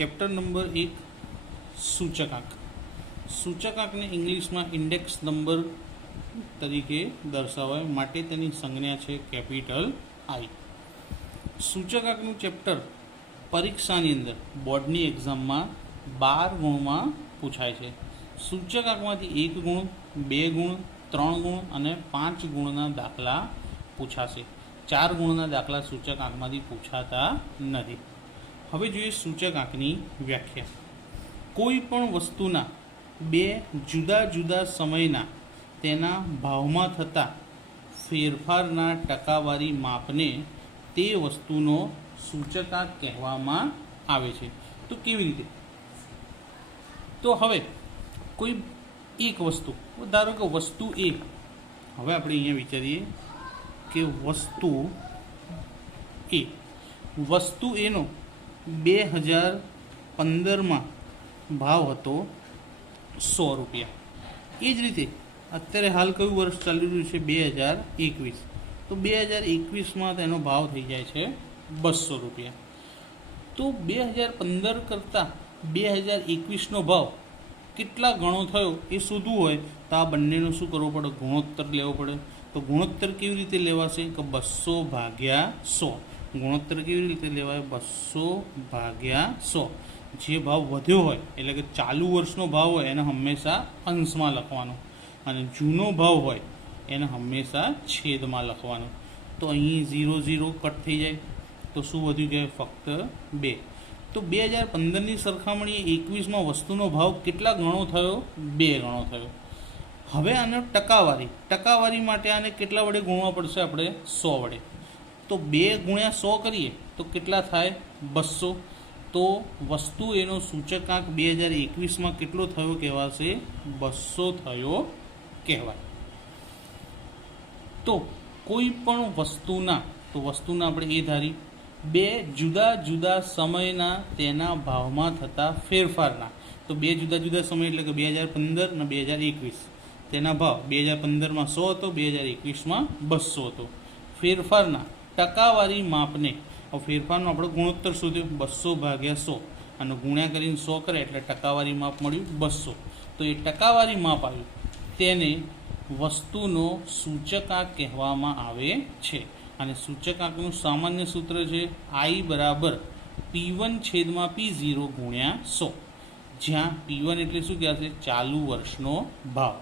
Chapter number 1 સૂચકાંક. સૂચકાંકને ઇંગ્લિશમાં index number તરીકે દર્શાવાય માટે તેની સંજ્ઞા છે કેપિટલ આઈ. સૂચકાંકનું ચેપ્ટર પરીક્ષાની અંદર બોર્ડની એક્ઝામમાં 12 ગુણમાં પૂછાય છે. સૂચકાંકમાંથી 1 ગુણ, 2 ગુણ, 3 ગુણ અને 5 ગુણના દાખલા પૂછાશે. 4 ગુણના દાખલા સૂચકાંકમાંથી પૂછાતા નથી. હવે જોઈએ સૂચકાંકની વ્યાખ્યા. કોઈ પણ વસ્તુના બે જુદા જુદા સમયના તેના ભાવમાં થતા ફેરફારના ટકાવારી માપને તે વસ્તુનો સૂચકાંક કહેવામાં આવે છે. તો કેવી રીતે? તો હવે કોઈ એક વસ્તુ, ધારો કે વસ્તુ એ, હવે આપણે અહીંયા વિચારીએ કે વસ્તુ એનો 2015માં ભાવ હતો 100 રૂપિયા. એ જ રીતે અત્યારે હાલ કયું વર્ષ ચાલી રહ્યું છે? 2021. તો 2021માં તેનો ભાવ થઈ જાય છે 200 રૂપિયા. તો 2015 કરતાં 2021નો ભાવ કેટલા ગણો થયો એ શોધવું હોય તો આ બંનેનો શું કરવો પડે? ગુણોત્તર લેવો પડે. તો ગુણોત્તર કેવી રીતે લેવાશે? કે 200/100. ગુણોત્તર કેવી રીતે લેવાય? 200/100. જે ભાવ વધ્યો હોય એટલે કે ચાલુ વર્ષનો ભાવ હોય એને હંમેશા અંશમાં લખવાનો, અને જૂનો ભાવ હોય એને હંમેશા છેદમાં લખવાનો. તો અહીં 0 0 કટ થઈ જાય. તો શું વધ્યું કહેવાય? ફક્ત 2. તો 2015ની સરખામણીએ 21માં વસ્તુનો ભાવ કેટલા ગણો થયો? 2 ગણો થયો. હવે આનો ટકાવારી માટે આને કેટલા વડે ગુણવા પડશે? આપણે 100 વડે. તો 2 ગુણ્યા 100 કરીએ તો કેટલા થાય? 200. તો વસ્તુ એનો સૂચકાંક 2021માં કેટલો થયો કહેવાશે? 200 થયો કહેવાય. તો કોઈ પણ વસ્તુના આપણે એ ધારી બે જુદા જુદા સમયના તેના ભાવમાં થતા ફેરફારના, તો બે જુદા જુદા સમય એટલે કે 2015 અને 2021, તેના ભાવ 2015માં 100 હતો, 2021માં 200 હતો. ફેરફારના ટકાવારી માપને, ફેરફારનો આપણે ગુણોત્તર શોધ્યો 200/100 અને ગુણ્યા કરીને 100 કરે એટલે ટકાવારી માપ મળ્યું 200. તો એ ટકાવારી માપ આવ્યું તેને વસ્તુનો સૂચકાંક કહેવામાં આવે છે. અને સૂચકાંકનું સામાન્ય સૂત્ર છે I=P1/P0 × 100. જ્યાં P1 એટલે શું કહેવાશે? ચાલુ વર્ષનો ભાવ.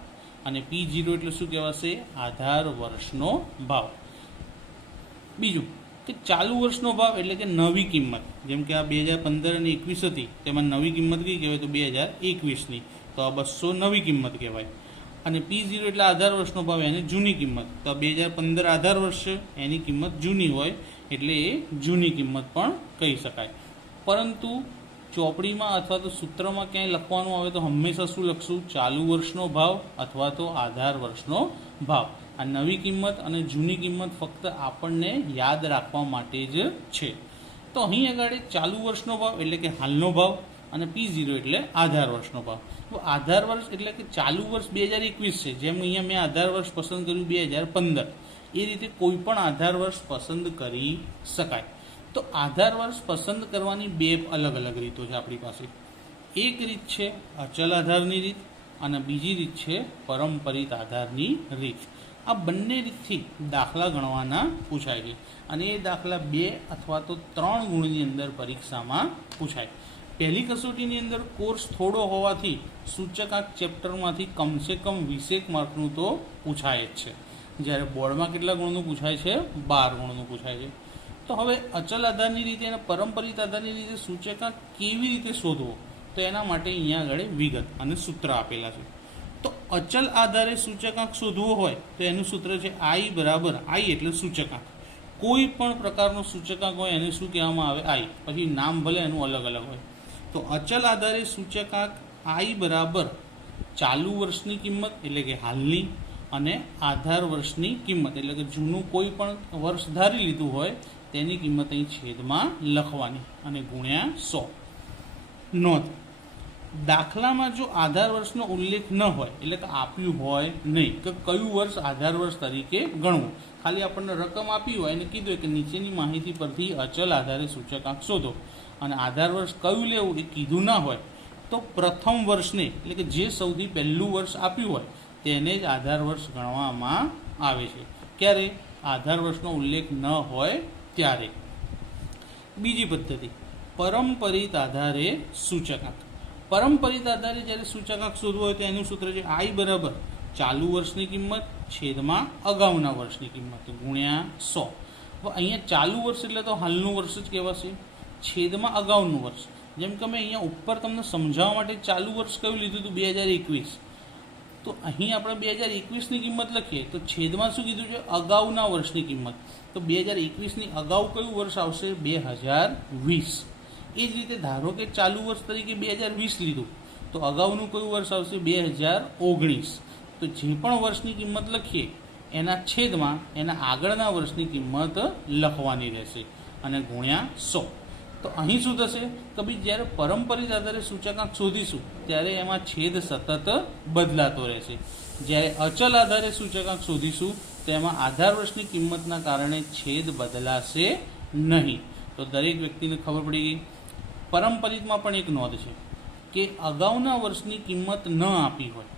અને P0 એટલે શું કહેવાશે? આધાર વર્ષનો ભાવ. બીજું કે ચાલુ વર્ષનો ભાવ એટલે કે નવી કિંમત. જેમ કે આ 2015 અને 21 હતી, તેમાં નવી કિંમત કઈ કહેવાય? તો 2021ની. તો આ 200 નવી કિંમત કહેવાય. અને P0 એટલે આધાર વર્ષનો ભાવ, એને જૂની કિંમત. તો 2015 આધાર વર્ષ છે, એની કિંમત જૂની હોય એટલે એ જૂની કિંમત પણ કહી શકાય. પરંતુ ચોપડીમાં અથવા તો સૂત્રમાં ક્યાંય લખવાનું આવે તો હંમેશા શું લખશું? ચાલુ વર્ષનો ભાવ અથવા તો આધાર વર્ષનો ભાવ. આ નવી કિંમત અને જૂની કિંમત ફક્ત આપણને યાદ રાખવા માટે જ છે. તો અહીં આગળ ચાલુ વર્ષનો ભાવ એટલે કે હાલનો ભાવ, અને P0 એટલે આધાર વર્ષનો ભાવ. તો આધાર વર્ષ એટલે કે ચાલુ વર્ષ 2021 છે. જેમ અહીંયા મેં આધાર વર્ષ પસંદ કર્યું 2015, એ રીતે કોઈ પણ આધાર વર્ષ પસંદ કરી શકાય. તો આધાર વર્ષ પસંદ કરવાની બે અલગ અલગ રીતો છે આપણી પાસે. એક રીત છે અચલ આધારની રીત, અને બીજી રીત છે પરંપરિત આધારની રીત. આ બંને રીતથી દાખલા ગણવાના પૂછાય છે, અને એ દાખલા 2 અથવા તો 3 ગુણની અંદર પરીક્ષામાં પૂછાય. પહેલી કસોટીની અંદર કોર્સ થોડો હોવાથી સૂચકાંક ચેપ્ટરમાંથી કમસે કમ 20 માર્કનું તો પૂછાય જ છે. જ્યારે બોર્ડમાં કેટલા ગુણનું પૂછાય છે? 12 ગુણનું પૂછાય છે. તો હવે અચલ આધારની રીતે અને પરંપરિત આધારની રીતે સૂચકાંક કેવી રીતે શોધવો? તો એના માટે અહીંયા આગળ વિગત અને સૂત્ર આપેલા છે. તો અચલ આધારે સૂચકાંક શોધવો હોય તો એનું સૂત્ર છે I એટલે સૂચકાંક. કોઈ પણ પ્રકારનો સૂચકાંક હોય એને શું કહેવામાં આવે? I. પછી નામ ભલે એનું અલગ અલગ હોય. તો અચલ આધારે સૂચકાંક I ચાલુ વર્ષની કિંમત એટલે કે હાલની, અને આધાર વર્ષની કિંમત એટલે કે જૂનું કોઈ પણ વર્ષ ધારી લીધું હોય તેની કિંમત અહીં છેદમાં લખવાની અને ગુણ્યા 100. નોંધ: દાખલામાં જો આધાર વર્ષનો ઉલ્લેખ ન હોય એટલે કે આપ્યું હોય નહીં કે કયું વર્ષ આધાર વર્ષ તરીકે ગણવું, ખાલી આપણને રકમ આપી હોય અને કીધું કે નીચેની માહિતી પરથી અચલ આધારે સૂચકાંક શોધો અને આધાર વર્ષ કયું લેવું એ કીધું ના હોય તો પ્રથમ વર્ષને એટલે કે જે સૌથી પહેલું વર્ષ આપ્યું હોય તેને જ આધાર વર્ષ ગણવામાં આવે છે. ક્યારે? આધાર વર્ષનો ઉલ્લેખ ન હોય ત્યારે. બીજી પદ્ધતિ પરંપરિત આધારે સૂચકાંક. પરંપરિત આધારે જ્યારે સૂચકાંક શોધવો હોય તો એનું સૂત્ર છે I બરાબર ચાલુ વર્ષની કિંમત છેદમાં અગાઉના વર્ષની કિંમત ગુણ્યા 100. હવે અહીંયા ચાલુ વર્ષ એટલે તો હાલનું વર્ષ જ કહેવાશે, છેદમાં અગાઉનું વર્ષ. જેમ કે મેં અહીંયા ઉપર તમને સમજાવવા માટે ચાલુ વર્ષ કયું લીધું હતું 2021, તો અહીં આપણે 2021ની કિંમત લખીએ તો છેદમાં શું કીધું છે અગાઉના વર્ષની કિંમત, તો 2021ની અગાઉ કયું વર્ષ આવશે 2020. એ જ રીતે ધારો કે ચાલુ વર્ષ તરીકે 2020 લીધું તો અગાઉનું કયું વર્ષ આવશે 2019. તો જે પણ વર્ષની કિંમત લખીએ એના છેદમાં એના આગળના વર્ષની કિંમત લખવાની રહેશે અને ગુણ્યા 100. તો અહીં શું થશે કે ભાઈ જ્યારે પરંપરિત આધારે સૂચકાંક શોધીશું ત્યારે એમાં છેદ સતત બદલાતો રહેશે. જ્યારે અચલ આધારે સૂચકાંક શોધીશું તો એમાં આધાર વર્ષની કિંમતના કારણે છેદ બદલાશે નહીં. તો દરેક વ્યક્તિને ખબર પડી ગઈ. પરંપરિતમાં પણ એક નોંધ છે કે અગાઉના વર્ષની કિંમત ન આપી હોય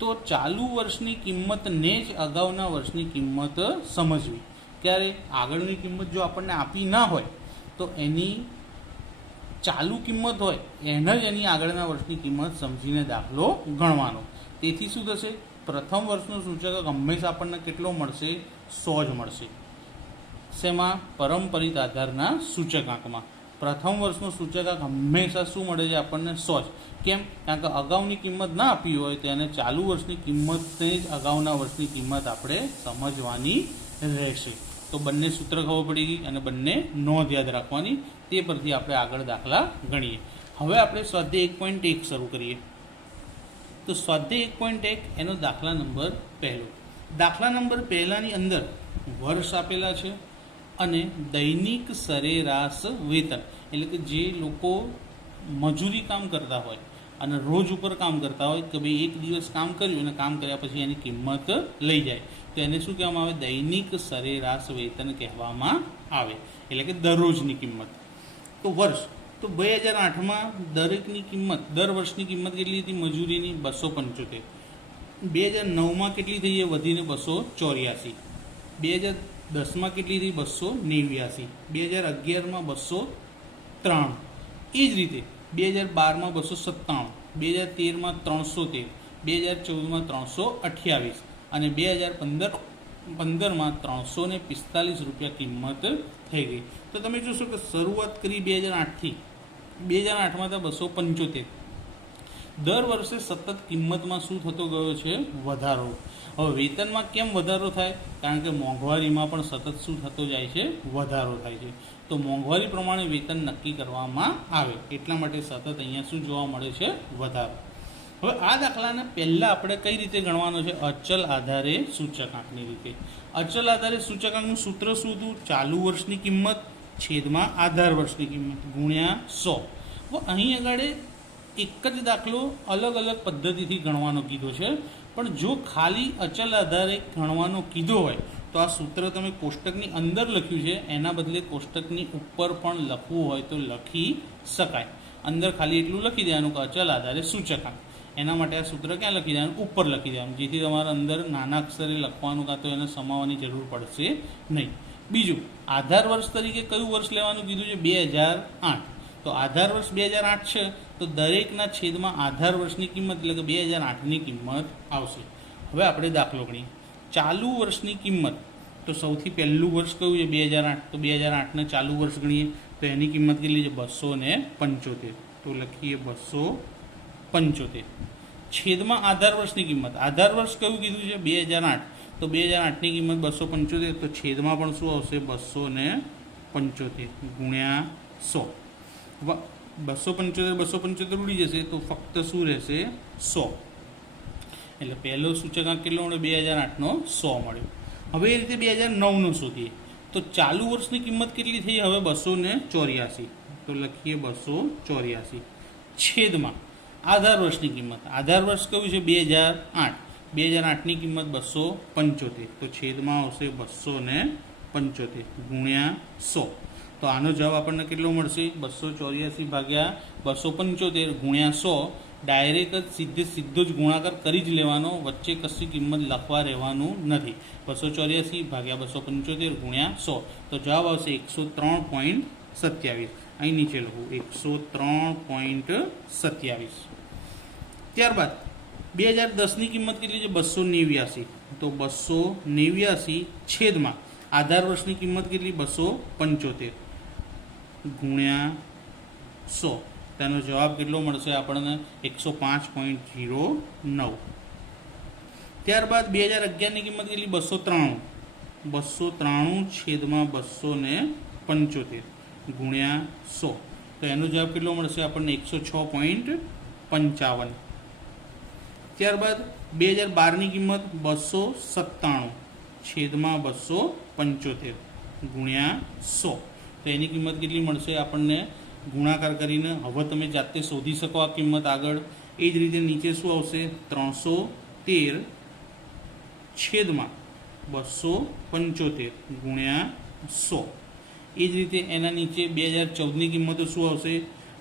તો ચાલુ વર્ષની કિંમતને જ અગાઉના વર્ષની કિંમત સમજવી. ક્યારે? આગળની કિંમત જો આપણને આપી ના હોય તો એની ચાલુ કિંમત હોય એને જ એની આગળના વર્ષની કિંમત સમજીને દાખલો ગણવાનો. તેથી શું થશે? પ્રથમ વર્ષનો સૂચકાંક હંમેશા આપણને કેટલો મળશે? 100 જ મળશે. શેમાં? પરંપરિત આધારના સૂચકાંકમાં પ્રથમ વર્ષનો સૂચકાંક હંમેશા શું મળે છે આપણને? 100 જ. કેમ? કારણ કે અગાઉની કિંમત ના આપી હોય તો એને ચાલુ વર્ષની કિંમતને જ અગાઉના વર્ષની કિંમત આપણે સમજવાની રહેશે. તો બંને સૂત્ર ખબર પડી ગઈ અને બંને નોંધ યાદ રાખવાની. તે પરથી આપણે આગળ દાખલા ગણીએ. હવે આપણે સ્વાધ્યાય 1.1 શરૂ કરીએ. તો સ્વાધ્યાય 1.1 એનો દાખલા નંબર પહેલો. દાખલા નંબર પહેલાની અંદર વર્ષ આપેલા છે અને દૈનિક સરેરાશ વેતન એટલે કે જે લોકો મજૂરી કામ કરતા હોય અને રોજ ઉપર કામ કરતા હોય કે ભાઈ એક દિવસ કામ કર્યું અને કામ કર્યા પછી એની કિંમત લઈ જાય તો એને શું કહેવામાં આવે? દૈનિક સરેરાશ વેતન કહેવામાં આવે, એટલે કે દરરોજની કિંમત. તો વર્ષ તો 2008માં દરેકની કિંમત દર વર્ષની કિંમત કેટલી હતી મજૂરીની? 275. 2009માં કેટલી થઈ? વધીને 284. 2010માં કેટલી થઈ? 289. 2011માં 203. એ જ રીતે 2012માં 297, 2013માં 313, 2014માં 328 અને 2015માં 345 રૂપિયા કિંમત થઈ ગઈ. તો તમે જોશો કે શરૂઆત કરી 2008થી, 2008માં તો 275. દર વર્ષે સતત કિંમતમાં શું થતો ગયો છે? વધારો. હવે વેતનમાં કેમ વધારો થાય? કારણ કે મોંઘવારીમાં પણ સતત શું થતો જાય છે? વધારો થાય છે. તો મોંઘવારી પ્રમાણે વેતન નક્કી કરવામાં આવે એટલા માટે સતત અહીંયા શું જોવા મળે છે? વધારો. હવે આ દાખલાને પહેલાં આપણે કઈ રીતે ગણવાનો છે? અચલ આધારે સૂચકાંકની રીતે. અચલ આધારે સૂચકાંકનું સૂત્ર શું હતું? ચાલુ વર્ષની કિંમત છેદમાં આધાર વર્ષની કિંમત ગુણ્યા 100. હવે અહીં આગળ એક જ દાખલો અલગ અલગ પદ્ધતિથી ગણવાનો કીધો છે, પણ જો ખાલી અચલ આધારે ગણવાનો કીધો હોય તો આ સૂત્ર તમે કોષ્ટકની અંદર લખ્યું છે એના બદલે કોષ્ટકની ઉપર પણ લખવું હોય તો લખી શકાય. અંદર ખાલી એટલું લખી દેવાનું કે અચલ આધારે સૂચકાંક. એના માટે આ સૂત્ર ક્યાં લખી દેવાનું? ઉપર લખી દેવાનું, જેથી તમારે અંદર નાના અક્ષરે લખવાનું કાં તો એને સમાવવાની જરૂર પડશે નહીં. બીજું, આધાર વર્ષ તરીકે કયું વર્ષ લેવાનું કીધું છે? 2008. તો આધાર વર્ષ 2008 છે તો દરેકના છેદમાં આધાર વર્ષની કિંમત એટલે કે 2008ની કિંમત આવશે. હવે આપણે દાખલો ગણીએ. ચાલુ વર્ષની કિંમત તો સૌથી પહેલું વર્ષ કયું છે? 2008. તો 2008ને ચાલુ વર્ષ ગણીએ તો એની કિંમત કેટલી છે? 275. તો લખીએ 275. છેદમાં આધાર વર્ષની કિંમત. આધાર વર્ષ કયું કીધું છે? 2008. તો 2008ની કિંમત 275. તો છેદમાં પણ શું આવશે? 275 ગુણ્યા 100. 275 ઉડી જશે તો ફક્ત શું રહેશે? 100. એટલે પહેલો સૂચકાંક કેટલો મળ્યો? 2008નો 100 મળ્યો. હવે એ રીતે 2009નો શોધીએ તો ચાલુ વર્ષની કિંમત કેટલી થઈ? હવે 284. તો લખીએ 284 છેદમાં આધાર વર્ષની કિંમત, આધાર વર્ષ કયું છે 2008, 2008ની કિંમત 275, તો છેદમાં આવશે 275 ગુણ્યા 100. તો આનો જવાબ આપણને કેટલો મળશે? 284 ભાગ્યા 275 ગુણ્યા 100. ડાયરેક્ટ જ સીધો જ ગુણાકાર કરી જ લેવાનો, વચ્ચે કશી કિંમત લખવા રહેવાનું નથી. 284 ભાગ્યા 275 ગુણ્યા 100, તો જવાબ આવશે 103.27. અહીં નીચે લખું 103.27. ત્યારબાદ 2010ની કિંમત કેટલી છે? 289. તો 289 છેદમાં આધાર વર્ષની કિંમત કેટલી? 275 ગુણ્યા 100. તેનો જવાબ કેટલો મળશે આપણને? 105.09. ત્યારબાદ 2011ની કિંમત કેટલી? 293. 293 છેદમાં 275 ગુણ્યા 100. તો એનો જવાબ કેટલો મળશે આપણને? 106.55. ત્યારબાદ 2012ની કિંમત 297 છેદમાં 275 ગુણ્યા 100. તો એની કિંમત કેટલી મળશે આપણને? ગુણાકાર કરીને હવે તમે જાતે શોધી શકો આ કિંમત આગળ. એ જ રીતે નીચે શું આવશે? 313 છેદમાં 275 ગુણ્યા 100. એ જ રીતે એના નીચે 2014ની કિંમતો શું આવશે?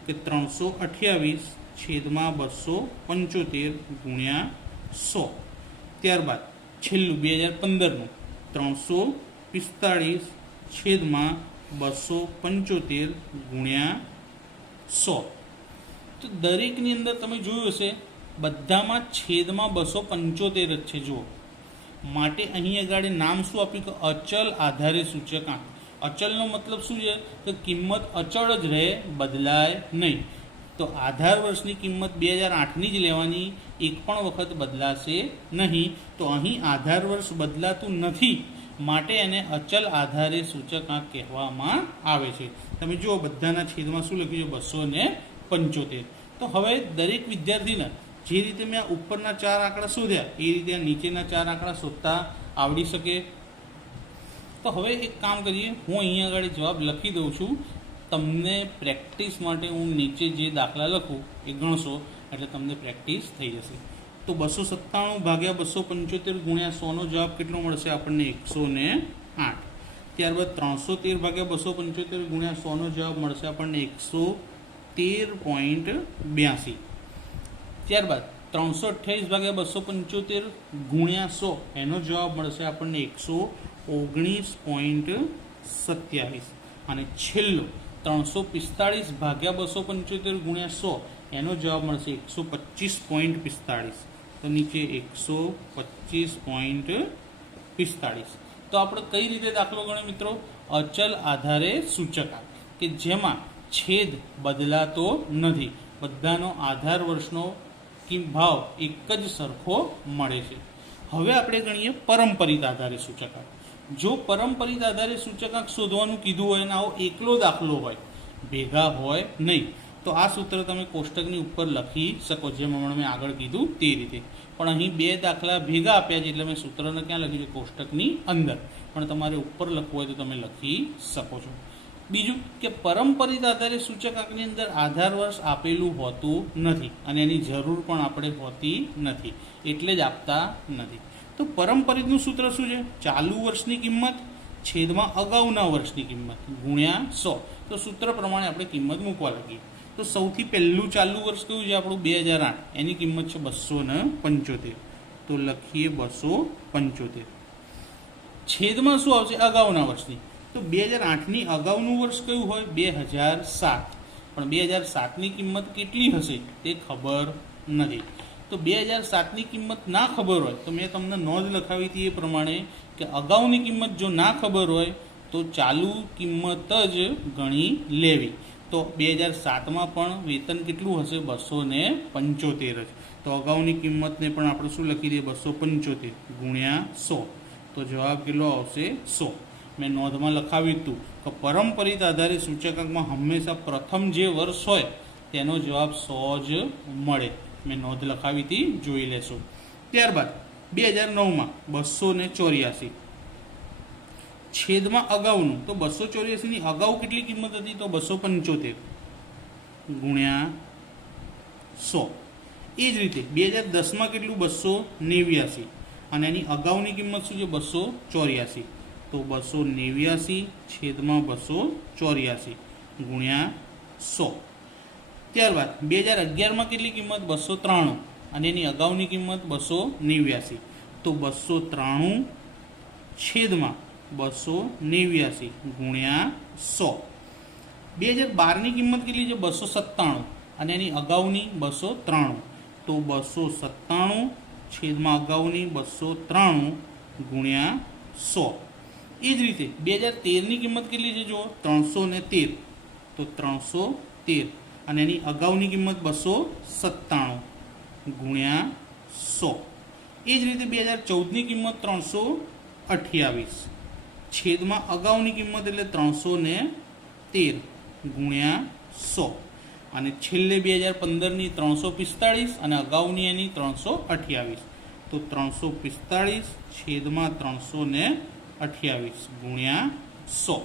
કે 328 છેદમાં 275 ગુણ્યા 100. ત્યારબાદ છેલ્લું 2015નું 345 છેદમાં 275 ગુણ્યા 100. તો દરેકની અંદર તમે જોયું હશે બધામાં છેદમાં 275 જ છે. જુઓ, માટે અહીં આગળ નામ શું આપ્યું? કે અચલ આધારે સૂચકાંક. અચલનો મતલબ શું છે? કે કિંમત અચળ જ રહે, બદલાય નહીં. તો આધાર વર્ષની કિંમત 2008ની જ લેવાની, એક પણ વખત બદલાશે નહીં. તો અહીં આધાર વર્ષ બદલાતું નથી, માટે એને અચલ આધારે સૂચકાંક કહેવામાં આવે છે. તમે જુઓ બધાના છેદમાં શું લખ્યું છે? 275. તો હવે દરેક વિદ્યાર્થીને જે રીતે મેં આ ઉપરના 4 આંકડા શોધ્યા એ રીતે આ નીચેના 4 આંકડા શોધતા આવડી શકે. તો હવે એક કામ કરીએ, હું અહીંયા આગળ જવાબ લખી દઉં છું. તમને પ્રેક્ટિસ માટે હું નીચે જે દાખલા લખું એ ગણશો એટલે તમને પ્રેક્ટિસ થઈ જશે. તો 297 ભાગ્યા 275 ગુણ્યા 100નો જવાબ કેટલો મળશે આપણને? 108. ત્યારબાદ 313 ભાગ્યા 275 ગુણ્યા 100નો જવાબ મળશે આપણને 113.82. ત્યારબાદ 328 ભાગ્યા 275 ગુણ્યા 100 એનો જવાબ મળશે આપણને 119.27. અને છેલ્લો 345 ભાગ્યા 275 ગુણ્યા 100 એનો જવાબ મળશે 125.45. તો નીચે 125.45. તો આપણે કઈ રીતે દાખલો ગણ્યો મિત્રો? અચલ આધારે સૂચકાંક, કે જેમાં છેદ બદલાતો નથી, બધાનો આધાર વર્ષનો ભાવ એક જ સરખો મળે છે. હવે આપણે ગણીએ પરંપરિત આધારે સૂચકાંક. જો પરંપરિત આધારે સૂચકાંક શોધવાનું કીધું હોય અને આવો એકલો દાખલો હોય, ભેગા હોય નહીં, તો આ સૂત્ર તમે કોષ્ટકની ઉપર લખી શકો, જેમ હમણાં મેં આગળ કીધું તે રીતે. પણ અહીં 2 દાખલા ભેગા આપ્યા છે એટલે મેં સૂત્રને ક્યાં લખ્યું છે? કોષ્ટકની અંદર. પણ તમારે ઉપર લખવું હોય તો તમે લખી શકો છો. બીજું કે પરંપરિત આધારે સૂચકાંકની અંદર આધાર વર્ષ આપેલું હોતું નથી અને એની જરૂર પણ આપણે હોતી નથી, એટલે જ આપતા નથી. તો પરંપરિતનું સૂત્ર શું છે? ચાલુ વર્ષની કિંમત છેદમાં અગાઉના વર્ષની કિંમત ગુણ્યા 100. તો સૂત્ર પ્રમાણે આપણે કિંમત મૂકવા લાગીએ. તો સૌથી પહેલું ચાલુ વર્ષ કયું છે આપણું? 2008. એની કિંમત છે 275. તો લખીએ 275. છેદમાં શું આવશે? અગાઉના વર્ષની. તો 2008ની અગાઉનું વર્ષ કયું હોય? 2007. પણ 2007ની કિંમત કેટલી હશે તે ખબર નથી. તો 2007ની કિંમત ના ખબર હોય તો મેં તમને નોંધ લખાવી હતી એ પ્રમાણે કે અગાઉની કિંમત જો ના ખબર હોય તો ચાલુ કિંમત જ ગણી લેવી. તો 2007માં પણ વેતન કેટલું હશે? 275 જ. તો અગાઉની કિંમતને પણ આપણે શું લખી દઈએ? 275 ગુણ્યા 100. તો જવાબ કેટલો આવશે? 100. મેં નોંધમાં લખાવ્યું હતું કે પરંપરિત આધારે સૂચકાંકમાં હંમેશા પ્રથમ જે વર્ષ હોય તેનો જવાબ 100 જ મળે. મેં નોંધ લખાવી હતી, જોઈ લેશો. ત્યારબાદ 2009માં 284 છેદમાં અગાઉનું. તો 284ની અગાઉ કેટલી કિંમત હતી? તો 275 ગુણ્યા 100. એ જ રીતે 2010માં કેટલું 289 અને એની અગાઉની કિંમત શું છે 284. તો 289 છેદમાં 284 ગુણ્યા 100. ત્યારબાદ 2011માં કેટલી કિંમત 293 અને એની અગાઉની કિંમત 289. તો 293 છેદમાં 289 ગુણ્યા 100. 2012ની કિંમત કેટલી છે 297 અને એની અગાઉની 293. તો 297 છેદમાં અગાઉની 293 ગુણ્યા 100. એ જ રીતે 2013ની કિંમત કેટલી છે જુઓ 313. તો 313 અને એની અગાઉની કિંમત 297 ગુણ્યા 100. એ જ રીતે 2014ની કિંમત 328 છેદમાં અગાઉની કિંમત એટલે 313 ગુણ્યા 100. અને છેલ્લે 2015ની 345 અને અગાઉની એની 328. તો 345 છેદમાં 328 ગુણ્યા 100.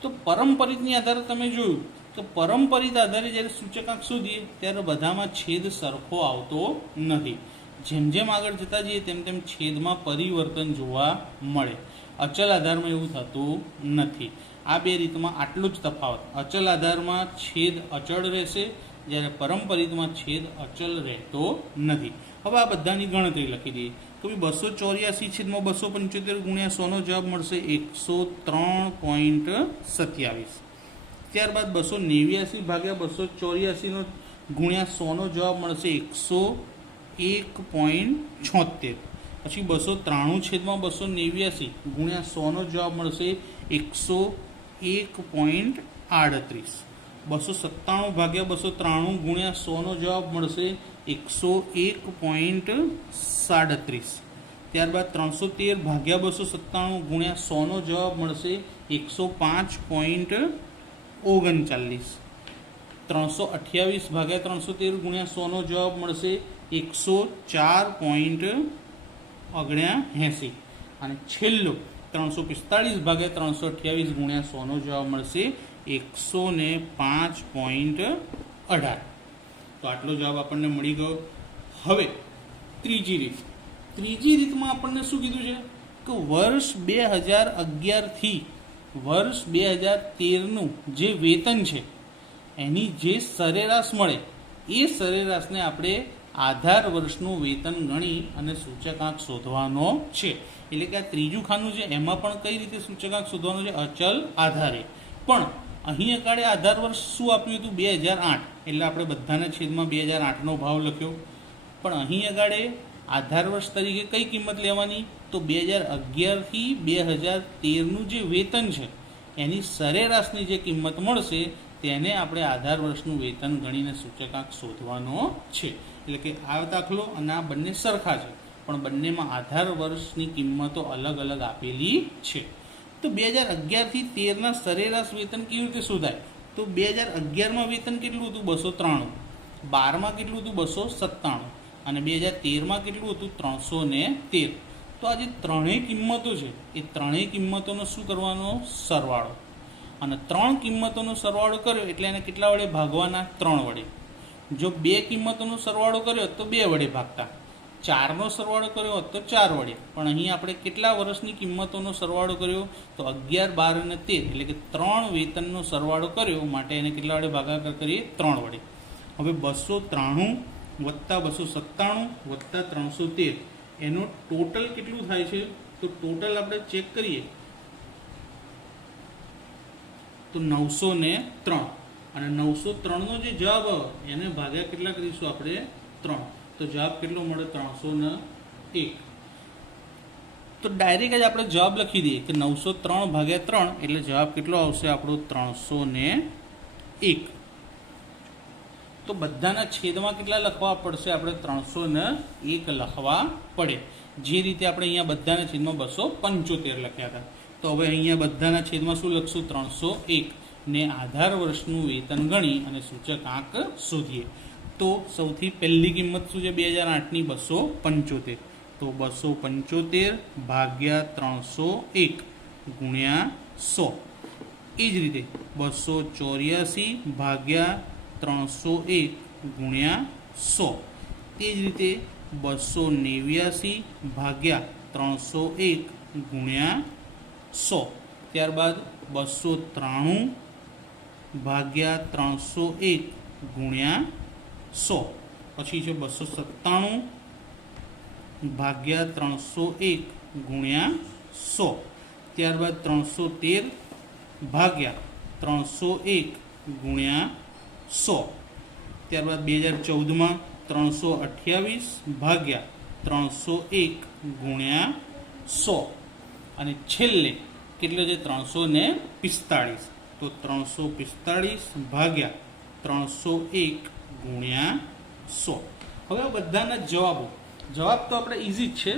તો પરંપરિતની આધારે તમે જોયું તો પરંપરિત આધારે જ્યારે સૂચકાંક શોધીએ ત્યારે બધામાં છેદ સરખો આવતો નથી. જેમ જેમ આગળ જતા જઈએ તેમ તેમ છેદમાં પરિવર્તન જોવા મળે. અચલ આધારમાં એવું થતું નથી. આ બે રીતમાં આટલું જ તફાવત. અચલ આધારમાં છેદ અચળ રહેશે, જ્યારે પરંપરિતમાં છેદ અચલ રહેતો નથી. હવે આ બધાની ગણતરી લખી દઈએ. તો 284 છેદમાં 275 ગુણ્યા 100નો જવાબ મળશે 103.27. ત્યારબાદ 289 ભાગ્યા 284 ગુણ્યા 100નો જવાબ મળશે 101.76. પછી 293 છેદમાં 289 ગુણ્યા 100નો જવાબ મળશે 101.38. 297 ભાગ્યા 293 ગુણ્યા 100નો જવાબ મળશે 101.37. ત્યારબાદ 313 ભાગ્યા 297 ગુણ્યા 100નો જવાબ મળશે 105.39. 328 ભાગ્યા 313 ગુણ્યા 100નો જવાબ મળશે 104.79. અને છેલ્લો 345 ભાગ્યા 328 ગુણ્યા 100નો જવાબ મળશે 105.18. તો આટલો જવાબ આપણને મળી ગયો. હવે ત્રીજી રીત. ત્રીજી રીતમાં આપણને શું કીધું છે કે વર્ષ 2011થી વર્ષ 2013નું જે વેતન છે એની જે સરેરાશ મળે એ સરેરાશને આપણે આધાર વર્ષનું વેતન ગણી અને સૂચકાંક શોધવાનો છે. એટલે કે આ ત્રીજું ખાનું છે એમાં પણ કઈ રીતે સૂચકાંક શોધવાનું છે અચલ આધારે. પણ અહીં અકાળે આધાર વર્ષ શું આપ્યું હતું 2008. એટલે આપણે બધાના છેદમાં 2008નો ભાવ લખ્યો. પણ અહીં અગાડે આધાર વર્ષ તરીકે કઈ કિંમત લેવાની તો 2011થી 2013નું જે વેતન છે એની સરેરાશની જે કિંમત મળશે તેને આપણે આધાર વર્ષનું વેતન ગણીને સૂચકાંક શોધવાનો છે. એટલે કે આ દાખલો અને આ બંને સરખા છે પણ બંનેમાં આધાર વર્ષની કિંમતો અલગ અલગ આપેલી છે. તો 2011થી 13ના સરેરાશ વેતન કેવી રીતે શોધાય? તો 2011માં વેતન કેટલું હતું 293, 12માં કેટલું હતું 297 અને 2013માં કેટલું હતું 313. તો આ જે ત્રણેય કિંમતો છે એ ત્રણેય કિંમતોનો શું કરવાનો સરવાળો. અને ત્રણ કિંમતોનો સરવાળો કર્યો એટલે એને કેટલા વડે ભાગવાના 3 વડે. જો બે કિંમતોનો સરવાળો કર્યો તો 2 વડે ભાગતા, 4નો સરવાળો કર્યો તો 4 વડે. પણ અહીં આપણે કેટલા વર્ષની કિંમતોનો સરવાળો કર્યો તો 11, 12 અને 13 એટલે કે 3 વેતનનો સરવાળો કર્યો માટે એને કેટલા વડે ભાગાકાર કરીએ 3 વડે. હવે 293 વત્તા 297 વત્તા 313 એનો ટોટલ કેટલું થાય છે? તો ટોટલ આપણે ચેક કરીએ તો 903. અને 903નો જે જવાબ આવે એને ભાગ્યા કેટલા કરીશું આપણે 3. તો જવાબ કેટલો મળે 301. તો ડાયરેક્ટ જ આપણે જવાબ લખી દઈએ કે 903 ભાગ્યા 3 એટલે જવાબ કેટલો આવશે આપણો 301. તો બધાના છેદમાં કેટલા લખવા પડશે? આપણે 301 લખવા પડે. જે રીતે આપણે અહીંયા બધાના છેદમાં 275 લખ્યા હતા. તો હવે અહીંયા બધાના છેદમાં શું લખશું? 301 ને આધાર વર્ષનું વેતન ગણી અને સૂચકાંક શોધીએ. તો સૌથી પહેલી કિંમત શું છે 2008ની 275. તો 275 ભાગ્યા 301 ગુણ્યા 100. એ જ રીતે 284 ભાગ્યા 301 ગુણ્યા 100. તે જ રીતે 289 ભાગ્યા 301 ગુણ્યા 100. ત્યારબાદ 293 ભાગ્યા 301 ગુણ્યા 100. પછી છે 297 ભાગ્યા 301 ગુણ્યા 100. ત્યારબાદ 313 ભાગ્યા 301 ગુણ્યા 100. ત્યારબાદ 2014માં 328 ભાગ્યા 301 ગુણ્યા 100. અને છેલ્લે કેટલો છે? 345. તો 345 ભાગ્યા 301 ગુણ્યા 100. હવે આ બધાના જવાબ તો આપણે ઇઝી જ છે.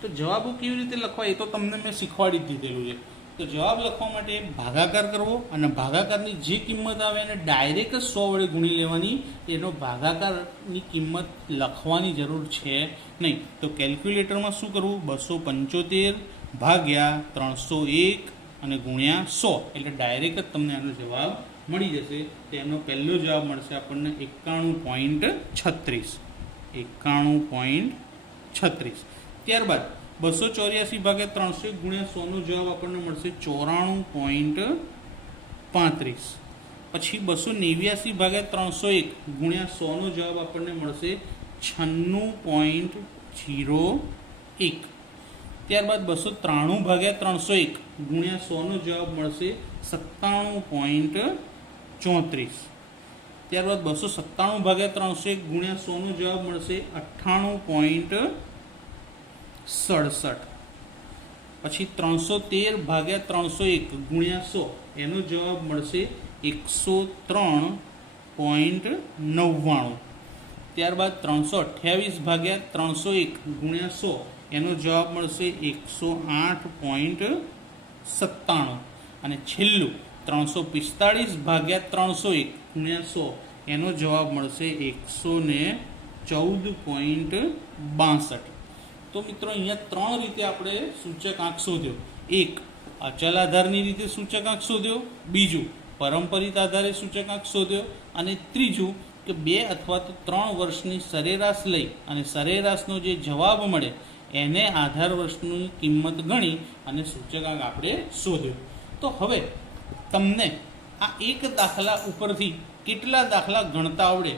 તો જવાબો કેવી રીતે લખવા એ તો તમને મેં શીખવાડી જ દીધેલું છે. તો જવાબ લખવા માટે ભાગાકાર કરવો અને ભાગાકારની જે કિંમત આવે એને ડાયરેક્ટ જ 100 વડે ગુણી લેવાની. એનો ભાગાકારની કિંમત લખવાની જરૂર છે નહીં. તો કેલ્ક્યુલેટરમાં શું કરવું? 275 ભાગ્યા 301 અને ગુણ્યા 100 એટલે ડાયરેક્ટ જ તમને આનો જવાબ મળી જશે. તો એનો પહેલો જવાબ મળશે આપણને 91.36. 91.36. ત્યારબાદ 284 ભાગ્યા 301 ગુણ્યા 100 નો જવાબ આપણને મળશે 94.35. પછી 289 ભાગ્યા 301 ગુણ્યા 100 નો જવાબ આપણને મળશે 96.01. ત્યારબાદ 293 ભાગ્યા 301 ગુણ્યા 100 નો જવાબ મળશે 97.34. ત્યારબાદ 297 ભાગ્યા 301 ગુણ્યા 100 નો જવાબ મળશે 98.67. પછી 313 ભાગ્યા 301 ગુણ્યા 100 એનો જવાબ મળશે 103.99. ત્યારબાદ 328 ભાગ્યા 301 ગુણ્યા 100 એનો જવાબ મળશે 108.97. અને છેલ્લું 345 ભાગ્યા 301 ગુણ્યા 100 એનો જવાબ મળશે 114.62. તો મિત્રો અહીંયા 3 રીતે આપણે સૂચકાંક શોધ્યો. એક અચલ આધારની રીતે સૂચકાંક શોધ્યો, બીજું પરંપરિત આધારે સૂચકાંક શોધ્યો, અને ત્રીજું કે 2 અથવા તો 3 વર્ષની સરેરાશ લઈ અને સરેરાશનો જે જવાબ મળે એને આધાર વર્ષની કિંમત ગણી અને સૂચકાંક આપણે શોધ્યો. તો હવે તમને આ એક દાખલા ઉપરથી કેટલા દાખલા ગણતા આવડે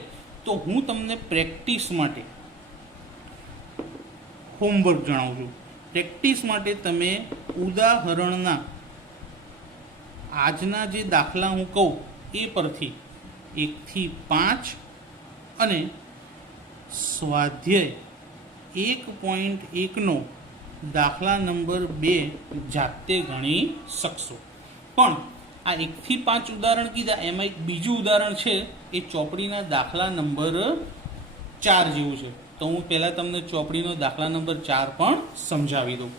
તો હું તમને પ્રેક્ટિસ માટે હોમવર્ક જણાવું છું. પ્રેક્ટિસ માટે તમે ઉદાહરણના આજના જે દાખલા હું કહું એ પરથી 1 થી 5 અને સ્વાધ્યાય 1.1નો દાખલા નંબર 2 જાતે ગણી શકશો. પણ આ 1 થી 5 ઉદાહરણ કીધા, એમાં એક બીજું ઉદાહરણ છે એ ચોપડીના દાખલા નંબર 4 જેવું છે. તો હું પહેલાં તમને ચોપડીનો દાખલા નંબર 4 પણ સમજાવી દઉં.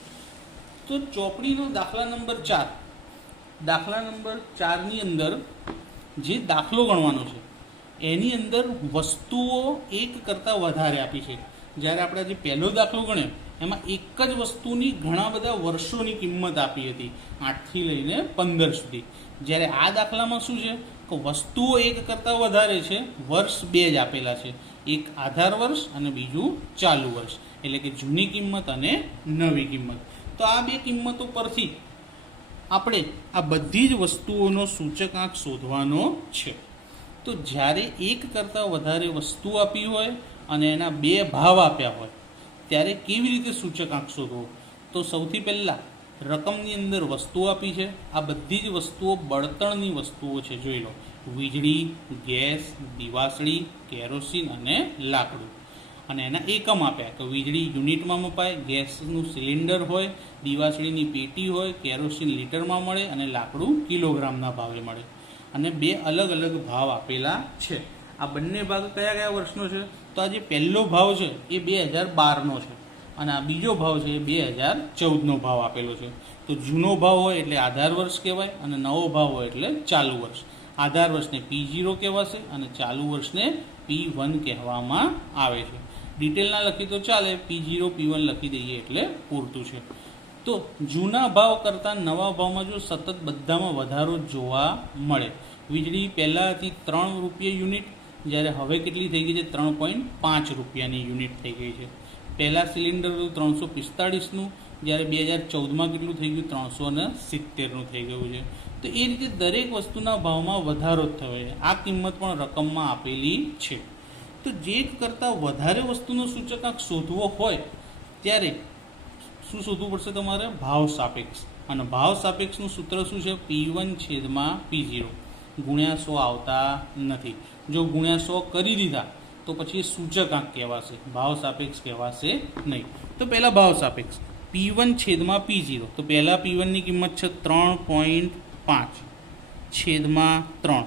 તો ચોપડીનો દાખલા નંબર 4, દાખલા નંબર 4ની અંદર જે દાખલો ગણવાનો છે એની અંદર વસ્તુઓ એક કરતાં વધારે આપી છે. જ્યારે આપણે જે પહેલો દાખલો ગણ્યો એમાં એક જ વસ્તુની ઘણા બધા વર્ષોની કિંમત આપી હતી, 8 થી લઈને 15 સુધી. જ્યારે આ દાખલામાં શું છે કે વસ્તુઓ એક કરતાં વધારે છે, વર્ષ 2 જ આપેલા છે, એક આધાર વર્ષ અને બીજું ચાલુ વર્ષ, એટલે કે જૂની કિંમત અને નવી કિંમત. તો આ 2 કિંમતો પરથી આપણે આ બધી જ વસ્તુઓનો સૂચકાંક શોધવાનો છે. તો જ્યારે એક કરતાં વધારે વસ્તુ આપી હોય અને એના 2 ભાવ આપ્યા હોય ત્યારે કેવી રીતે સૂચકાંક શોધવો? તો સૌથી પહેલાં રકમની અંદર વસ્તુઓ આપી છે. આ બધી જ વસ્તુઓ બળતણની વસ્તુઓ છે, જોઈ લો. વીજળી, ગેસ, દિવાસળી, કેરોસીન અને લાકડું. અને એના એકમ આપ્યા, તો વીજળી યુનિટમાં મપાય, ગેસનું સિલિન્ડર હોય, દિવાસળીની પેટી હોય, કેરોસીન લીટરમાં મળે અને લાકડું કિલોગ્રામના ભાવે મળે. અને 2 અલગ અલગ ભાવ આપેલા છે. આ બંને ભાગ કયા કયા વર્ષનો છે? તો આ જે પહેલો ભાવ છે એ 2012નો છે અને આ બીજો ભાવ છે એ 2014નો ભાવ આપેલો છે. તો જૂનો ભાવ હોય એટલે આધાર વર્ષ કહેવાય અને નવો ભાવ હોય એટલે ચાલુ વર્ષ. આધાર વર્ષને P0 કહેવાશે અને ચાલુ વર્ષને P1 કહેવામાં આવે છે. ડિટેલના લખી તો ચાલે, P0 P1 લખી દઈએ એટલે પૂરતું છે. તો જૂના ભાવ કરતાં નવા ભાવમાં જો સતત બધામાં વધારો જોવા મળે. વીજળી પહેલાં હતી 3 રૂપિયા યુનિટ, જ્યારે હવે કેટલી થઈ ગઈ છે 3.5 રૂપિયાની યુનિટ થઈ ગઈ છે. પહેલાં સિલિન્ડર હતું 345નું, જ્યારે 2014માં કેટલું થઈ ગયું 370નું થઈ ગયું છે. તો એ રીતે દરેક વસ્તુના ભાવમાં વધારો જ થયો છે. આ કિંમત પણ રકમમાં આપેલી છે. તો જે કરતાં વધારે વસ્તુનો સૂચકાંક શોધવો હોય ત્યારે શું શોધવું પડશે તમારે? ભાવ સાપેક્ષ. અને ભાવ સાપેક્ષનું સૂત્ર શું છે? P1/P0 ગુણ્યા 100 આવતા નથી. જો ગુણ્યા 100 કરી દીધા તો પછી એ સૂચકાંક કહેવાશે, ભાવ સાપેક્ષ કહેવાશે નહીં. તો પહેલાં ભાવ સાપેક્ષ P1/P0. તો પહેલાં P1ની કિંમત છે 3.5/3,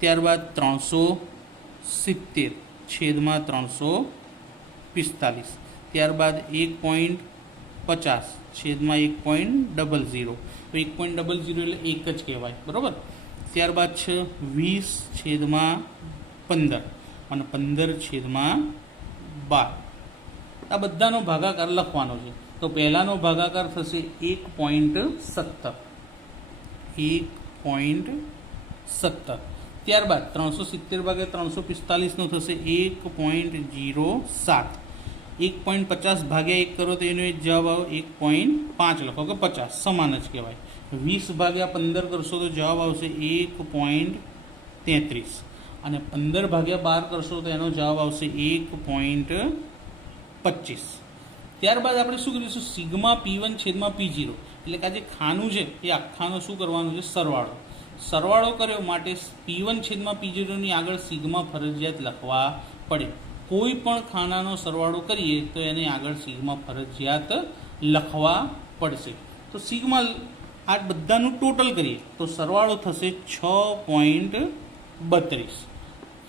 ત્યારબાદ 370/345, ત્યારબાદ 1.50/1.00. તો 1.00 એટલે એક જ કહેવાય, બરાબર. ત્યારબાદ છે 20/15 અને 15/12. આ બધાનો ભાગાકાર લખવાનો છે. તો પહેલાનો ભાગાકાર થશે 1.17. ત્યારબાદ 370/345નો થશે 1.07. 1.50 ભાગ્યા 1 કરો તો એનો જવાબ આવે 1.5 લખો કે 50 સમાન જ કહેવાય. 20/15 કરશો તો જવાબ આવશે 1.33 અને 15/12 કરશો તો એનો જવાબ આવશે 1.25. ત્યારબાદ આપણે શું કરીશું? સિગ્મા P1/P0 એટલે કે આ જે ખાનું છે એ આખાનો શું કરવાનું છે? સરવાળો કર્યો માટે P1/P0ની આગળ સિગ્મા ફરજિયાત લખવા પડે. કોઈ પણ ખાનાનો સરવાળો કરીએ તો એની આગળ સિગ્મા ફરજિયાત લખવા પડશે. તો સિગ્મા આ બધાનું ટોટલ કરીએ તો સરવાળો થશે 6.32.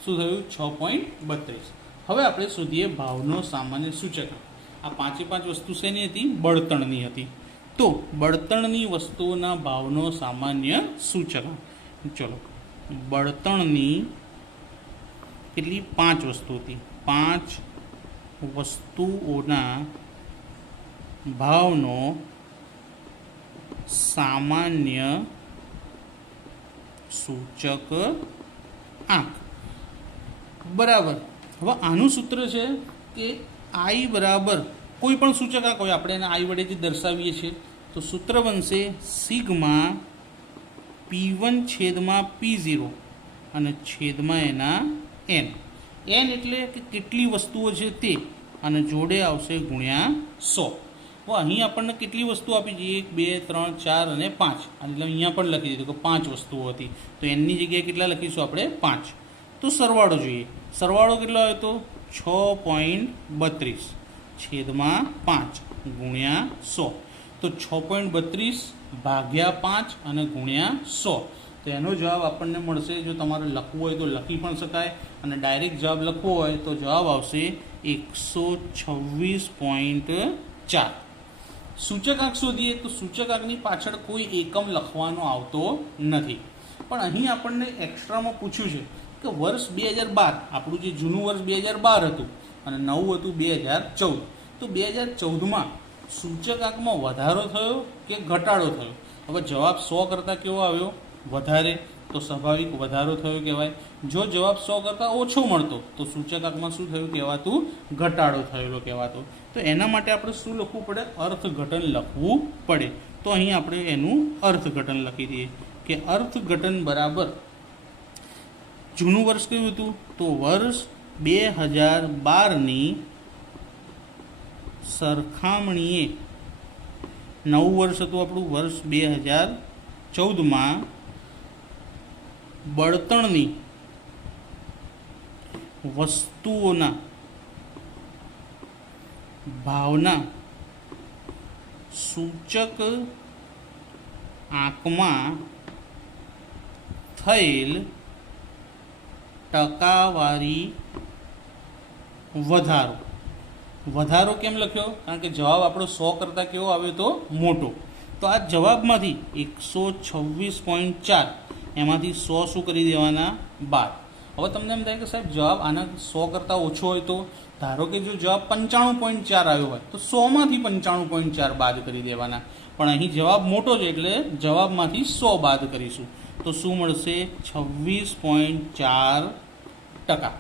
શું થયું? 6.32. હવે આપણે શોધીએ ભાવનો સામાન્ય સૂચકાંક. આ 5 વસ્તુ શેની હતી? બળતણની હતી. તો બળતણની વસ્તુઓના ભાવનો સામાન્ય સૂચકાંક. ચલો, બળતણની કેટલી? 5 વસ્તુ હતી. 5 વસ્તુઓના ભાવનો સામાન્ય સૂચક આંક. બરાબર. હવે આનું સૂત્ર છે કે I બરાબર કોઈ પણ સૂચકાંક હોય, આપણે એને I વડેથી દર્શાવીએ છીએ. તો સૂત્ર બનશે સિગ્મા P1/P0 અને છેદમાં એના n. n એટલે કે કેટલી વસ્તુઓ છે તે, અને જોડે આવશે ગુણ્યા 100. હવે અહીં આપણને કેટલી વસ્તુ આપી છે? 1, 2, 3, 4 અને 5. એટલે અહીંયા પણ લખી દીધું કે 5 વસ્તુઓ હતી. તો એની જગ્યાએ કેટલા લખીશું આપણે? 5. તો સરવાળો જોઈએ. સરવાળો કેટલો આવ્યો તો 6.32 છેદમાં 5 ગુણ્યા 100. તો 6.32/5 અને ગુણ્યા 100. તો એનો જવાબ આપણને મળશે. જો તમારે લખવું હોય તો લખી પણ શકાય, અને ડાયરેક્ટ જવાબ લખવો હોય તો જવાબ આવશે 126.4. સૂચકાંક શોધીએ તો સૂચકાંકની પાછળ કોઈ એકમ લખવાનો આવતો નથી. પણ અહીં આપણને એક્સ્ટ્રામાં પૂછ્યું છે કે વર્ષ 2012, આપણું જે જૂનું વર્ષ 2012 હતું અને નવું હતું 2014. તો 2014માં સૂચકાંકમાં વધારો થયો કે ઘટાડો થયો? હવે જવાબ 100 કરતાં કેવો આવ્યો? વધારે. તો સ્વાભાવિક વધારો થયો કહેવાય. જો જવાબ 100 કરતાં ઓછો મળતો તો સૂચકાંકમાં શું થયું કહેવાતું? ઘટાડો થયેલો કહેવાતો. તો એના માટે આપણે શું લખવું પડે? અર્થઘટન લખવું પડે. તો અહીં આપણે એનું અર્થઘટન લખી દઈએ કે અર્થઘટન બરાબર જૂનું વર્ષ કયું હતું? તો વર્ષ 2012ની સરખામણીએ નવું વર્ષ હતું આપણું વર્ષ 2014માં બળતણની વસ્તુઓના ભાવના સૂચક આંકમાં થયેલ ટકાવારી વધારો કેમ લખ્યો? કારણ કે જવાબ આપણો 100 કરતાં કેવો આવ્યો તો? મોટો. તો આ જવાબમાંથી 126.4 એમાંથી 100 શું કરી દેવાના? બાદ. હવે તમને એમ થાય કે સાહેબ જવાબ આના 100 કરતાં ઓછો હોય તો? ધારો કે જો જવાબ 95.4 આવ્યો હોય તો 100માંથી 95.4 બાદ કરી દેવાના. પણ અહીં જવાબ મોટો છે એટલે જવાબમાંથી 100 બાદ કરીશું. તો શું મળશે? 26.4 ટકા.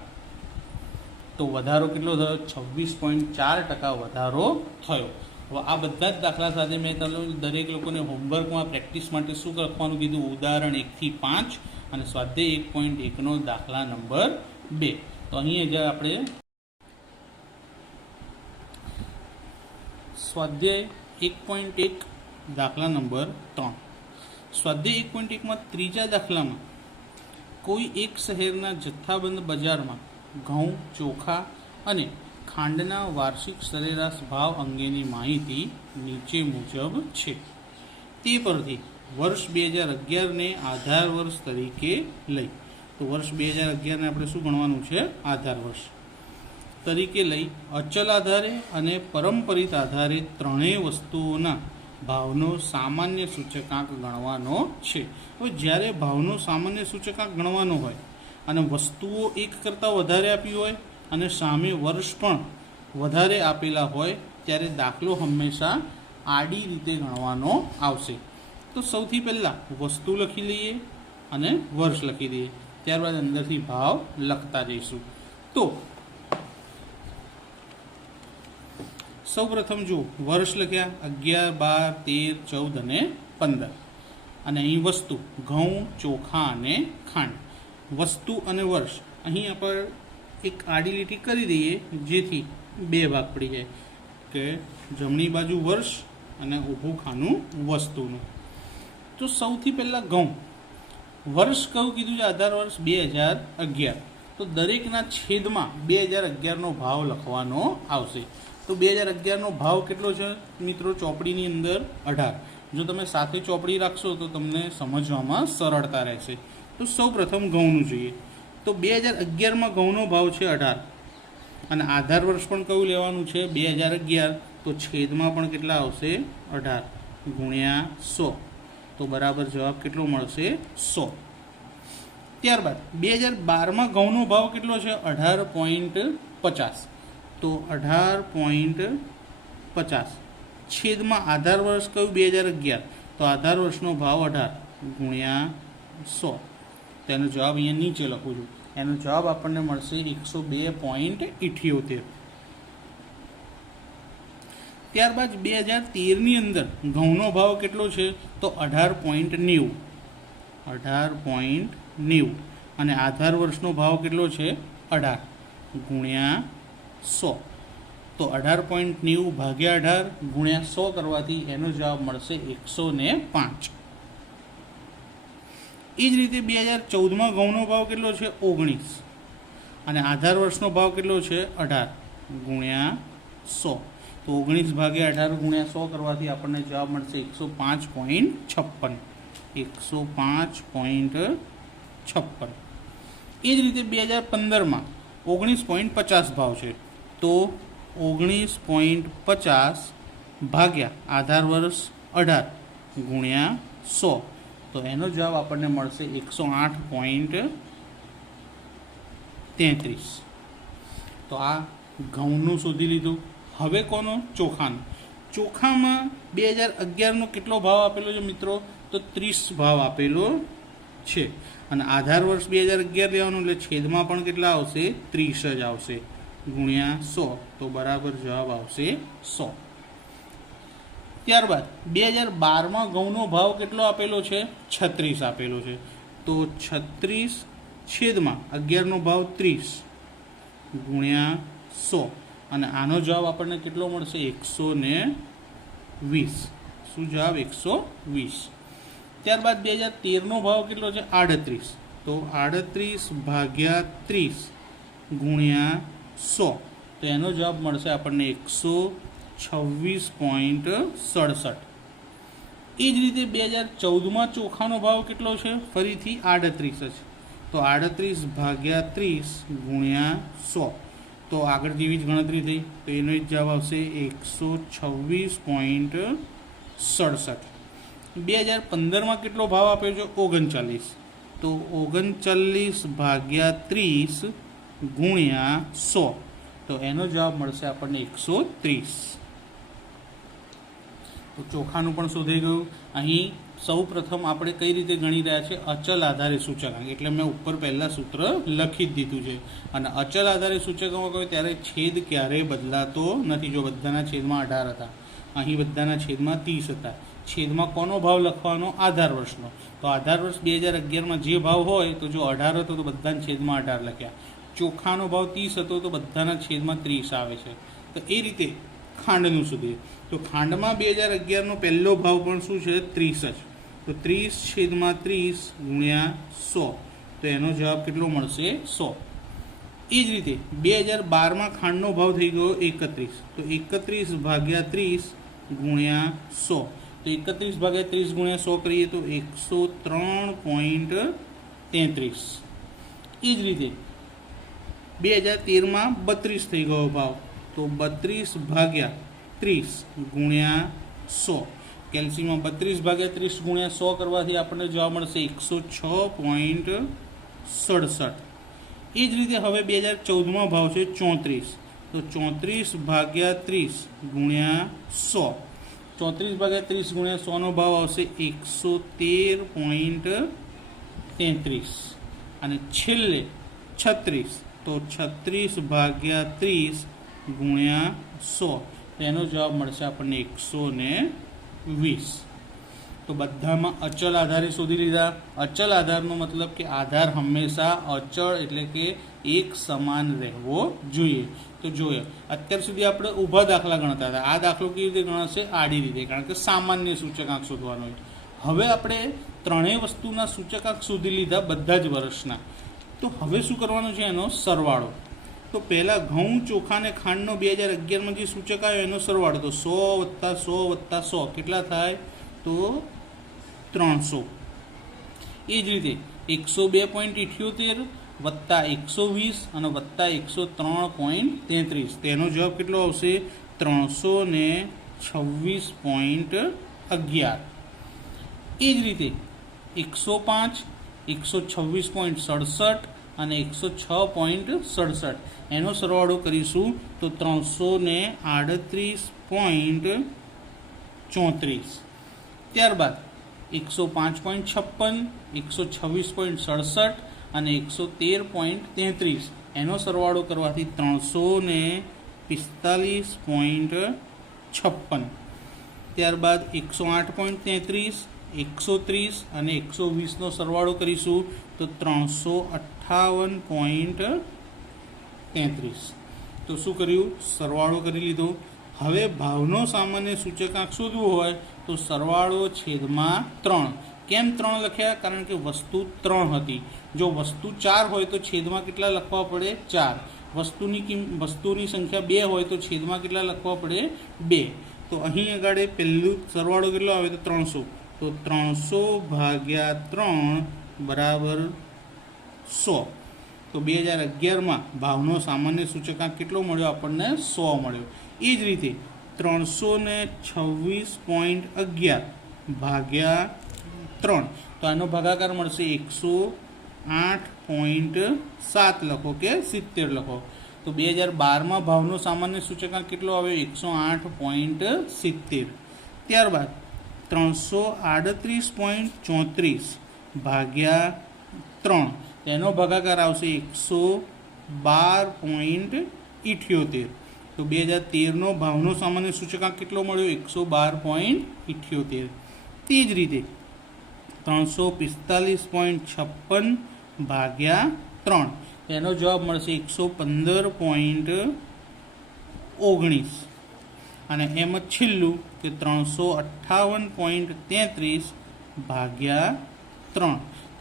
તો વધારો કેટલો થયો? 26.4% વધારો થયો. હવે આ બધા જ દાખલા સાથે મેં તમને દરેક લોકોને હોમવર્કમાં પ્રેક્ટિસ માટે શું લખવાનું કીધું? ઉદાહરણ 1 થી 5 અને સ્વાધ્યાય 1.1નો દાખલા નંબર 2. તો અહીં જ આપણે સ્વાધ્યાય 1.1 દાખલા નંબર 3. સ્વાધ્યાય 1.1માં ત્રીજા દાખલામાં કોઈ એક શહેરના જથ્થાબંધ બજારમાં ઘઉં, ચોખા અને ખાંડના વાર્ષિક સરેરાશ ભાવ અંગેની માહિતી નીચે મુજબ છે. તે પરથી વર્ષ 2011ને આધાર વર્ષ તરીકે લઈ. તો વર્ષ 2011ને આપણે શું ગણવાનું છે? આધાર વર્ષ તરીકે લઈ અચલ આધારે અને પરંપરિત આધારે ત્રણેય વસ્તુઓના ભાવનો સામાન્ય સૂચકાંક ગણવાનો છે. હવે જ્યારે ભાવનો સામાન્ય સૂચકાંક ગણવાનો હોય અને વસ્તુઓ એક કરતાં વધારે આપી હોય અને સામે વર્ષ પણ વધારે આપેલા હોય ત્યારે દાખલો હંમેશા આડી રીતે ગણવાનો આવશે. તો સૌથી પહેલાં વસ્તુ લખી લઈએ અને વર્ષ લખી દઈએ, ત્યારબાદ અંદરથી ભાવ લખતા જઈશું. તો સૌપ્રથમ જુઓ, વર્ષ લખ્યા 11, 12, 13, 14 અને 15. અને અહીં વસ્તુ ઘઉં, ચોખા અને ખાંડ. વસ્તુ અને વર્ષ અહીં આપણે એક આડી લીટી કરી દઈએ જેથી બે ભાગ પડી જાય કે જમણી બાજુ વર્ષ અને ઊભું ખાનું વસ્તુનું. તો સૌથી પહેલાં ઘઉં. વર્ષ કયું કીધું છે? આધાર વર્ષ 2011. તો દરેકના છેદમાં 2011નો ભાવ લખવાનો આવશે. તો 2011નો ભાવ કેટલો છે મિત્રો? ચોપડીની અંદર 18. જો તમે સાથે ચોપડી રાખશો તો તમને સમજવામાં સરળતા રહેશે. તો સૌ પ્રથમ ઘઉંનું જોઈએ. તો 2011માં ઘઉંનો ભાવ છે 18 અને આધાર વર્ષ પણ કયું લેવાનું છે? 2011. તો છેદમાં પણ કેટલા આવશે? 18 ગુણ્યા 100. તો બરાબર જવાબ કેટલો મળશે? 100. ત્યારબાદ 2012માં ઘઉંનો ભાવ કેટલો છે? 18.50. તો 18.50 છેદમાં આધાર વર્ષ કયું? 2011. તો આધાર વર્ષનો ભાવ 18 ગુણ્યા 100. તેનો જવાબ અહીંયા નીચે લખું છું. એનો જવાબ આપણને મળશે 102.78. ત્યારબાદ 2013ની અંદર ઘઉંનો ભાવ કેટલો છે? તો 18.90. 18.90 અને આધાર વર્ષનો ભાવ કેટલો છે? 18 ગુણ્યા 100. તો 18.90 ભાગ્યા 18 ગુણ્યા 100 કરવાથી એનો જવાબ મળશે 105. એ જ રીતે 2014માં ઘઉંનો ભાવ કેટલો છે? 19 અને આધાર વર્ષનો ભાવ કેટલો છે? 18 ગુણ્યા 100. તો 19 ભાગ્યા 18 ગુણ્યા 100 કરવાથી આપણને જવાબ મળશે 105.56. 105.56. એ જ રીતે 2015માં 19.50 ભાવ છે. તો 19.50 ભાગ્યા આધાર વર્ષ 18 ગુણ્યા 100. તો એનો જવાબ આપણને મળશે 108.33. તો આ ઘઉંનું શોધી લીધું. હવે કોનો? ચોખાનો. ચોખામાં 2011નો કેટલો ભાવ આપેલો છે મિત્રો? તો 30 ભાવ આપેલો છે અને આધાર વર્ષ 2011 લેવાનું એટલે છેદમાં પણ કેટલા આવશે? 30 જ આવશે ગુણ્યા 100. તો બરાબર જવાબ આવશે 100. ત્યારબાદ 2012માં ઘઉંનો ભાવ કેટલો આપેલો છે? 36 આપેલો છે. તો 36 છેદમાં 11નો ભાવ 30 ગુણ્યા 100 અને આનો જવાબ આપણને કેટલો મળશે? 120. શું જવાબ? 120. ત્યારબાદ 2013નો ભાવ કેટલો છે? 38. તો 38 ભાગ્યા 30 ગુણ્યા 100. તો એનો જવાબ મળશે આપણને 126.67. એ જ રીતે 2014માં ચોખાનો ભાવ કેટલો છે? ફરીથી 38 જ. તો 38 ભાગ્યા 30 ગુણ્યા 100. તો આગળ જેવી જ ગણતરી થઈ તો એનો જ જવાબ આવશે 126.67. 2015માં કેટલો ભાવ આપ્યો છે? 39. તો 39 ભાગ્યા 30 ગુણ્યા 100. તો એનો જવાબ મળશે આપણને 130. તો ચોખાનું પણ શોધાઈ ગયું. અહીં સૌ પ્રથમ આપણે કઈ રીતે ગણી રહ્યા છે? અચલ આધારે સૂચકાંક. એટલે મેં ઉપર પહેલાં સૂત્ર લખી જ દીધું છે. અને અચલ આધારે સૂચકાંક હોય ત્યારે છેદ ક્યારેય બદલાતો નથી. જો બધાના છેદમાં 18 હતા, અહીં બધાના છેદમાં 30 હતા. છેદમાં કોનો ભાવ લખવાનો? આધાર વર્ષનો. તો આધાર વર્ષ 2011માં જે ભાવ હોય તો જો 18 હતો તો બધાના છેદમાં 18 લખ્યા. ચોખાનો ભાવ 30 હતો તો બધાના છેદમાં 30 આવે છે. તો એ રીતે ખાંડનું સુધી. તો ખાંડમાં 2011નો પહેલો ભાવ પણ શું છે? 30 જ. તો 30/30 ગુણ્યા 100. તો એનો જવાબ કેટલો મળશે? 100. એ જ રીતે 2012માં ખાંડનો ભાવ થઈ ગયો 31. તો 31/30 ગુણ્યા 100. તો 31/30 ગુણ્યા 100 કરીએ તો 103.33. એ જ રીતે 2013માં 32 થઈ ગયો ભાવ. તો 32/30 ગુણ્યા 100. કેલ્સીમાં 32/30 ગુણ્યા 100 કરવાથી આપણને જવાબ મળશે 106.67. એ જ રીતે હવે 2014માં ભાવ છે 34. તો 34/30 ગુણ્યા 100. 34/30 ગુણ્યા 100નો ભાવ આવશે 113.33. અને છેલ્લે 36. તો 36/30 ગુણ્યા 100. એનો જવાબ મળશે આપણને 120. તો બધામાં અચલ આધારે શોધી લીધા. અચલ આધારનો મતલબ કે આધાર હંમેશા અચળ એટલે કે એક સમાન રહેવો જોઈએ. તો જોઈએ અત્યાર સુધી આપણે ઊભા દાખલા ગણતા હતા. આ દાખલો કેવી રીતે ગણાશે? આડી રીતે, કારણ કે સામાન્ય સૂચકાંક શોધવાનો હોય. હવે આપણે ત્રણેય વસ્તુના સૂચકાંક શોધી લીધા, બધા જ વર્ષના. તો હવે શું કરવાનું છે? એનો સરવાળો. તો પહેલાં ઘઉં, ચોખા અને ખાંડનો 2011માં જે સૂચક આવ્યો એનો સરવાળો. તો 100 + 100 + 100 કેટલા થાય? તો 300. એ જ રીતે 102.78 વત્તા 120 અને વત્તા 103.33. તેનો જવાબ કેટલો આવશે? 326.11. એ જ રીતે 105, 126.67 અને 106.67. એનો સરવાળો કરીશું તો 338.34. ત્યારબાદ 105.56, 126.67 અને 113.33. એનો સરવાળો કરવાથી 345.56. ત્યારબાદ 108.33, 130 અને 120નો સરવાળો કરીશું તો 358.33. તો શું કર્યું? સરવાળો કરી લીધો. હવે ભાવનો સામાન્ય સૂચકાંક શોધવું હોય તો સરવાળો છેદમાં 3. કેમ 3 લખ્યા? કારણ કે વસ્તુ 3 હતી. જો વસ્તુ 4 હોય તો છેદમાં કેટલા લખવા પડે? 4. વસ્તુની સંખ્યા 2 હોય તો છેદમાં કેટલા લખવા પડે? 2. તો અહીં આગળ પહેલું સરવાળો કેટલો આવે? તો 300. તો 300/3 બરાબર 100. તો 2011માં ભાવનો સામાન્ય સૂચકાંક કેટલો મળ્યો? આપણને 100 મળ્યો. એ જ રીતે 326.11/3. તો આનો ભાગાકાર મળશે 108.7 લખો કે 70 લખો. તો 2012માં ભાવનો સામાન્ય સૂચકાંક કેટલો આવ્યો? 108.70. ત્યારબાદ 338.34/3. એનો ભાગાકાર આવશે 112.78. તો 2013નો ભાવનો સામાન્ય સૂચકાંક કેટલો મળ્યો? 112.78. તે જ રીતે 345.56/3. એનો જવાબ મળશે 115.19. અને એમ જ છેલ્લું કે 358.33/3.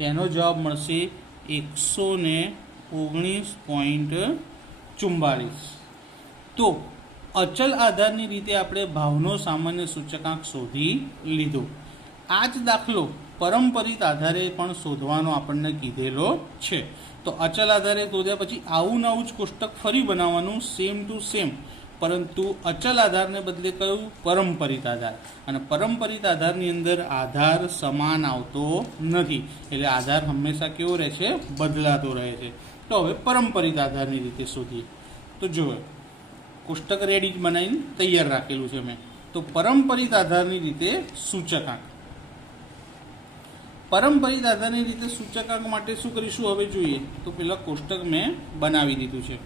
એનો જવાબ મળશે 119.44. તો અચલ આધારની રીતે આપણે ભાવનો સામાન્ય સૂચકાંક શોધી લીધો. આ જ દાખલો પરંપરિત આધારે પણ શોધવાનો આપણને કીધેલો છે. તો અચલ આધારે શોધ્યા પછી આવું નવું જ કોષ્ટક ફરી બનાવવાનું, સેમ ટુ સેમ, પરંતુ અચલ આધારને બદલે કયું? પરંપરિત આધાર. અને પરંપરિત આધારની અંદર આધાર સમાન આવતો નથી, એટલે આધાર હંમેશા કેવો રહે છે? બદલાતો રહે છે. તો હવે પરંપરિત આધારની રીતે શોધીએ. તો જુઓ, કોષ્ટક રેડી જ બનાવીને તૈયાર રાખેલું છે મેં. તો પરંપરિત આધારની રીતે સૂચકાંક. પરંપરિત આધારની રીતે સૂચકાંક માટે શું કરીશું હવે જોઈએ. તો પેલા કોષ્ટક મેં બનાવી દીધું છે.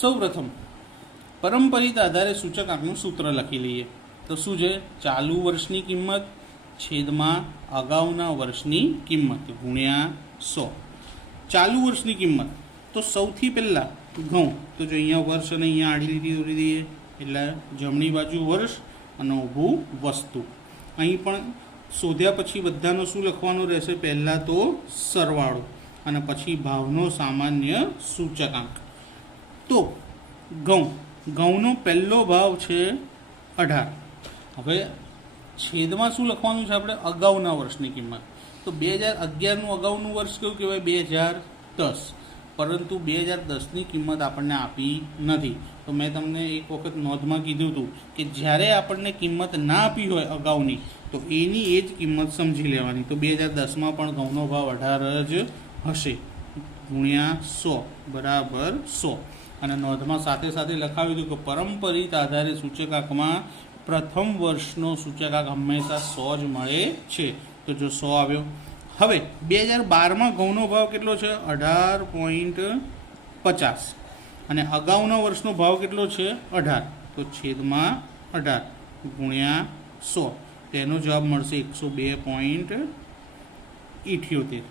સૌપ્રથમ પરંપરિત આધારે સૂચકાંકનું સૂત્ર લખી લઈએ. તો શું છે? ચાલુ વર્ષની કિંમત છેદમાં અગાઉના વર્ષની કિંમત ગુણ્યા 100. ચાલુ વર્ષની કિંમત તો સૌથી પહેલાં ઘઉં, તો જો અહીંયા વર્ષ અને અહીંયા આડી લીટી દોરી દઈએ એટલે જમણી બાજુ વર્ષ અને ઊભું વસ્તુ. અહીં પણ શોધ્યા પછી બધાનો શું લખવાનું રહેશે? પહેલાં તો સરવાળો અને પછી ભાવનો સામાન્ય સૂચકાંક. તો ઘઉંનો પહેલો ભાવ છે 18. હવે છેદમાં શું લખવાનું છે આપણે? અગાઉના વર્ષની કિંમત. તો 2011નું અગાઉનું વર્ષ કયું કહેવાય? 2010. પરંતુ 2010ની કિંમત આપણને આપી નથી. તો મેં તમને એક વખત નોંધમાં કીધું હતું કે જ્યારે આપણને કિંમત ના આપી હોય અગાઉની તો એની એ જ કિંમત સમજી લેવાની. તો 2010માં પણ ઘઉંનો ભાવ 18 જ હશે ગુણ્યા 100 બરાબર 100. અને નોંધમાં સાથે સાથે લખાવ્યું હતું કે પરંપરિત આધારે સૂચકાંકમાં પ્રથમ વર્ષનો સૂચકાંક હંમેશા 100 જ મળે છે. તો જો 100 આવ્યો. હવે 2012માં ઘઉંનો ભાવ કેટલો છે? 18.50 અને અગાઉના વર્ષનો ભાવ કેટલો છે? 18. તો છેદમાં 18 ગુણ્યા 100. તેનો જવાબ મળશે 102.78.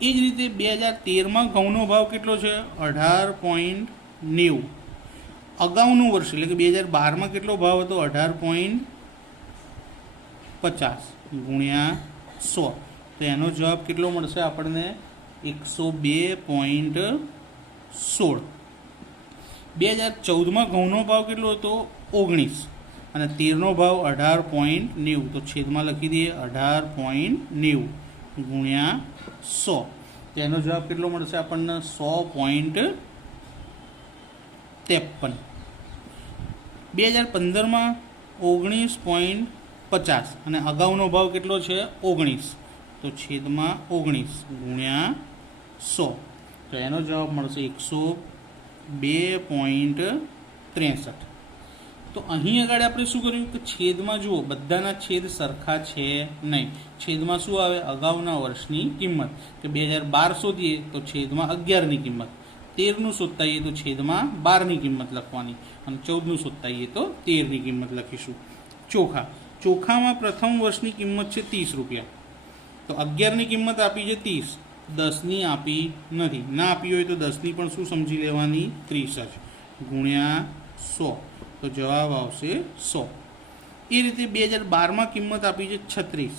એ જ રીતે 2013માં ઘઉંનો ભાવ કેટલો છે? 18.90. અગાઉનું વર્ષ એટલે કે 2012માં કેટલો ભાવ હતો? 18.50 ગુણ્યા 100. તો એનો જવાબ કેટલો મળશે આપણને? 102.16. 2014માં ઘઉંનો ભાવ કેટલો હતો? 19 અને 13નો ભાવ 18.90. તો છેદમાં લખી દઈએ 18.90 ગુણ્યા 100. તેનો જવાબ કેટલો મળશે આપણને? 100.53. 2015માં 19.50 અને અગાઉનો ભાવ કેટલો છે? 19. તો છેદમાં 19 ગુણ્યા 100. તો એનો જવાબ મળશે 102.63. તો અહીં આગળ આપણે શું કર્યું કે છેદમાં જુઓ બધાના છેદ સરખા છે નહીં. છેદમાં શું આવે? અગાઉના વર્ષની કિંમત. કે 2012 શોધીએ તો છેદમાં 11ની કિંમત, 13નું શોધતા હોઈએ તો છેદમાં 12ની કિંમત લખવાની અને 14નું શોધતા હોઈએ તો 13ની કિંમત લખીશું. ચોખામાં પ્રથમ વર્ષની કિંમત છે 30 રૂપિયા. તો 11ની કિંમત આપી છે 30, 10ની આપી નથી. ના આપી હોય તો 10ની પણ શું સમજી લેવાની? 30 જ ગુણ્યા 100. તો જવાબ આવશે 100. એ રીતે 2012માં કિંમત આપી છે 36.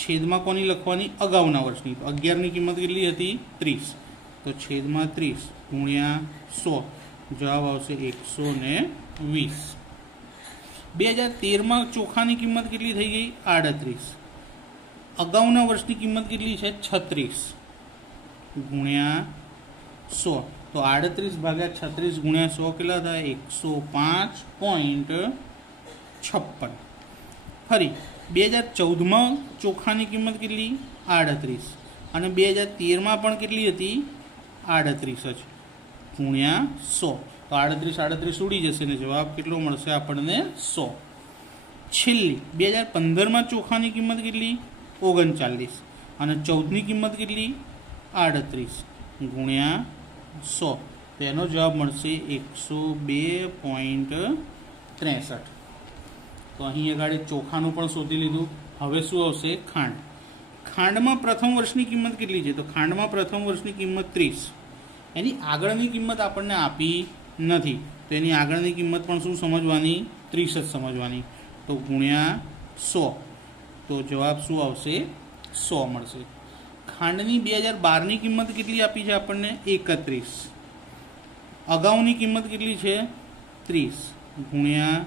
છેદમાં કોની લખવાની? અગાઉના વર્ષની. તો 11ની કિંમત કેટલી હતી? 30. તો છેદમાં 30 ગુણ્યા 100. જવાબ આવશે 120. 2013માં ચોખાની કિંમત કેટલી થઈ ગઈ? 38. અગાઉના વર્ષની કિંમત કેટલી છે? 36 ગુણ્યા 100. તો 38 ભાગ્યા 36 ગુણ્યા 100 કેટલા થાય? 105.56. ફરી 2014માં ચોખાની કિંમત કેટલી? 38 અને 2013માં પણ કેટલી હતી? 38 જ ગુણ્યા 100. તો 38 ઉડી જશે ને જવાબ કેટલો મળશે આપણને? 100. છેલ્લી 2015માં ચોખાની કિંમત કેટલી? 39 અને 14ની કિંમત કેટલી? 38 ગુણ્યા 100. તો એનો જવાબ મળશે 102.63. તો અહીં આગળ ચોખાનું પણ શોધી લીધું. હવે શું આવશે? ખાંડમાં પ્રથમ વર્ષની કિંમત કેટલી છે? તો ખાંડમાં પ્રથમ વર્ષની કિંમત 30. એની આગળની કિંમત આપણને આપી નથી. તો એની આગળની કિંમત પણ શું સમજવાની? 30 જ સમજવાની. તો ગુણ્યા 100. તો જવાબ શું આવશે? 100 મળશે. ખાંડની 2012ની કિંમત કેટલી આપી છે આપણને? 31. અગાઉની કિંમત કેટલી છે? 30 ગુણ્યા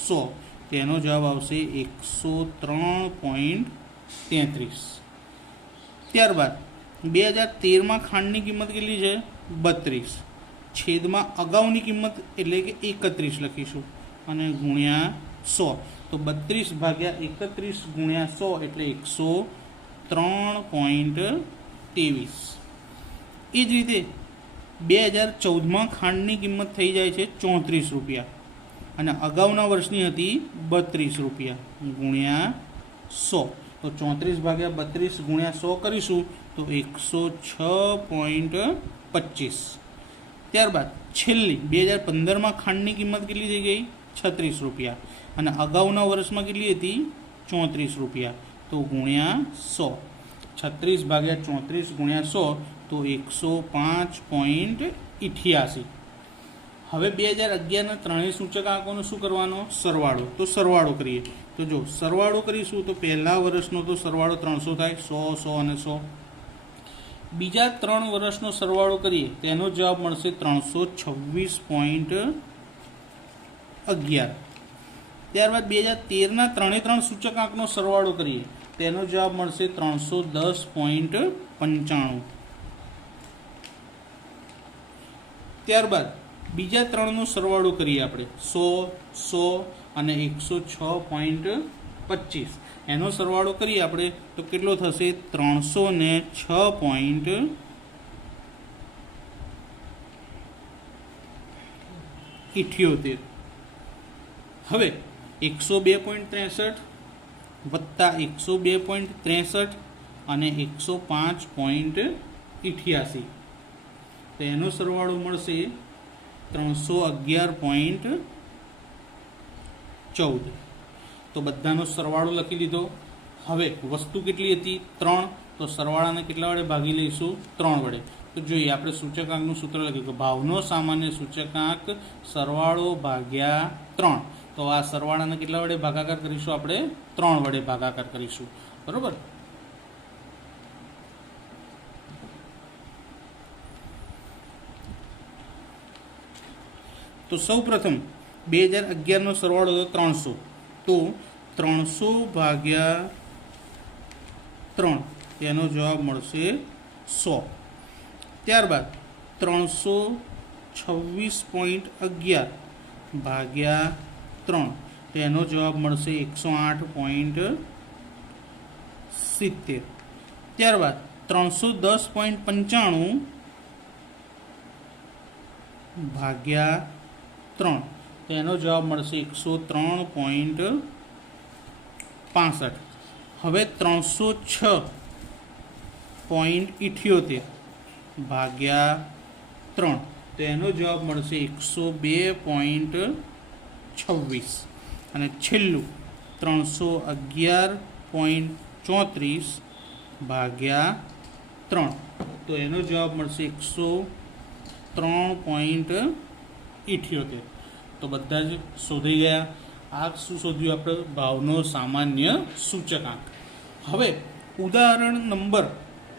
100. તેનો જવાબ આવશે 103.33. ત્યારબાદ 2013માં ખાંડની કિંમત કેટલી છે? 32. છેદમાં અગાઉની કિંમત એટલે કે 31 લખીશું અને ગુણ્યા 100. તો 32 ભાગ્યા 31 ગુણ્યા 100 એટલે 103.23. એ જ રીતે 2014માં ખાંડની કિંમત થઈ જાય છે 34 રૂપિયા અને અગાઉના વર્ષની હતી 32 રૂપિયા ગુણ્યા 100. તો 34 ભાગ્યા 32 ગુણ્યા 100 કરીશું તો 106.25. ત્યારબાદ છેલ્લી 2015માં ખાંડની કિંમત કેટલી થઈ ગઈ 36 રૂપિયા અને અગાઉના વર્ષમાં કેટલી હતી 34 રૂપિયા. તો ગુણ્યા 100. 36 ભાગ્યા 34 ગુણ્યા 100 તો 105.88. હવે 2011ના ત્રણેય સૂચકાંકોનો શું કરવાનો સરવાળો. તો સરવાળો કરીએ તો જો સરવાળો કરીશું તો પહેલા વર્ષનો તો સરવાળો 300 થાય 100 100 અને 100. બીજા 3 વર્ષનો સરવાળો કરીએ તેનો જવાબ મળશે 326.11. ત્યારબાદ 2013ના ત્રણે ત્રણ સૂચકાંકનો સરવાળો કરીએ તેનો જવાબ મળશે 310.95. ત્યારબાદ બીજા ત્રણનો સરવાળો કરીએ આપણે 100 100 અને 106.25. એનો સરવાળો કરીએ આપણે તો કેટલો થશે 306.78. હવે 102.63 વત્તા 102.63 અને 105.88 તો એનો સરવાળો મળશે 311.14. તો બધાનો સરવાળો લખી લીધો. હવે વસ્તુ કેટલી હતી 3 તો સરવાળાને કેટલા વડે ભાગી લઈશું 3 વડે. તો જોઈએ આપણે સૂચકાંકનું સૂત્ર લખ્યું કે ભાવનો સામાન્ય સૂચકાંક સરવાળો ભાગ્યા 3. તો આ સરવાળાને કેટલા વડે ભાગાકાર કરીશું આપણે 3 વડે ભાગાકાર કરીશું. બરોબર. તો સૌ પ્રથમ 2011નો સરવાળો હતો 300. તો 300 ભાગ્યા 3 તેનો જવાબ મળશે 100. ત્યારબાદ 326.11 ભાગ્યા 3 તેનો જવાબ મળશે 108.70. ત્યારબાદ 310.95 ભાગ્યા 3 તેનો જવાબ મળશે 103.65. હવે 306.78 ભાગ્યા 3 તેનો જવાબ મળશે 102.26. અને છેલ્લું 311.34 ભાગ્યા 3 તો એનો જવાબ મળશે 103.78. તો બધા જ શોધી ગયા. આ શું શોધ્યું આપણે ભાવનો સામાન્ય સૂચકાંક. હવે ઉદાહરણ નંબર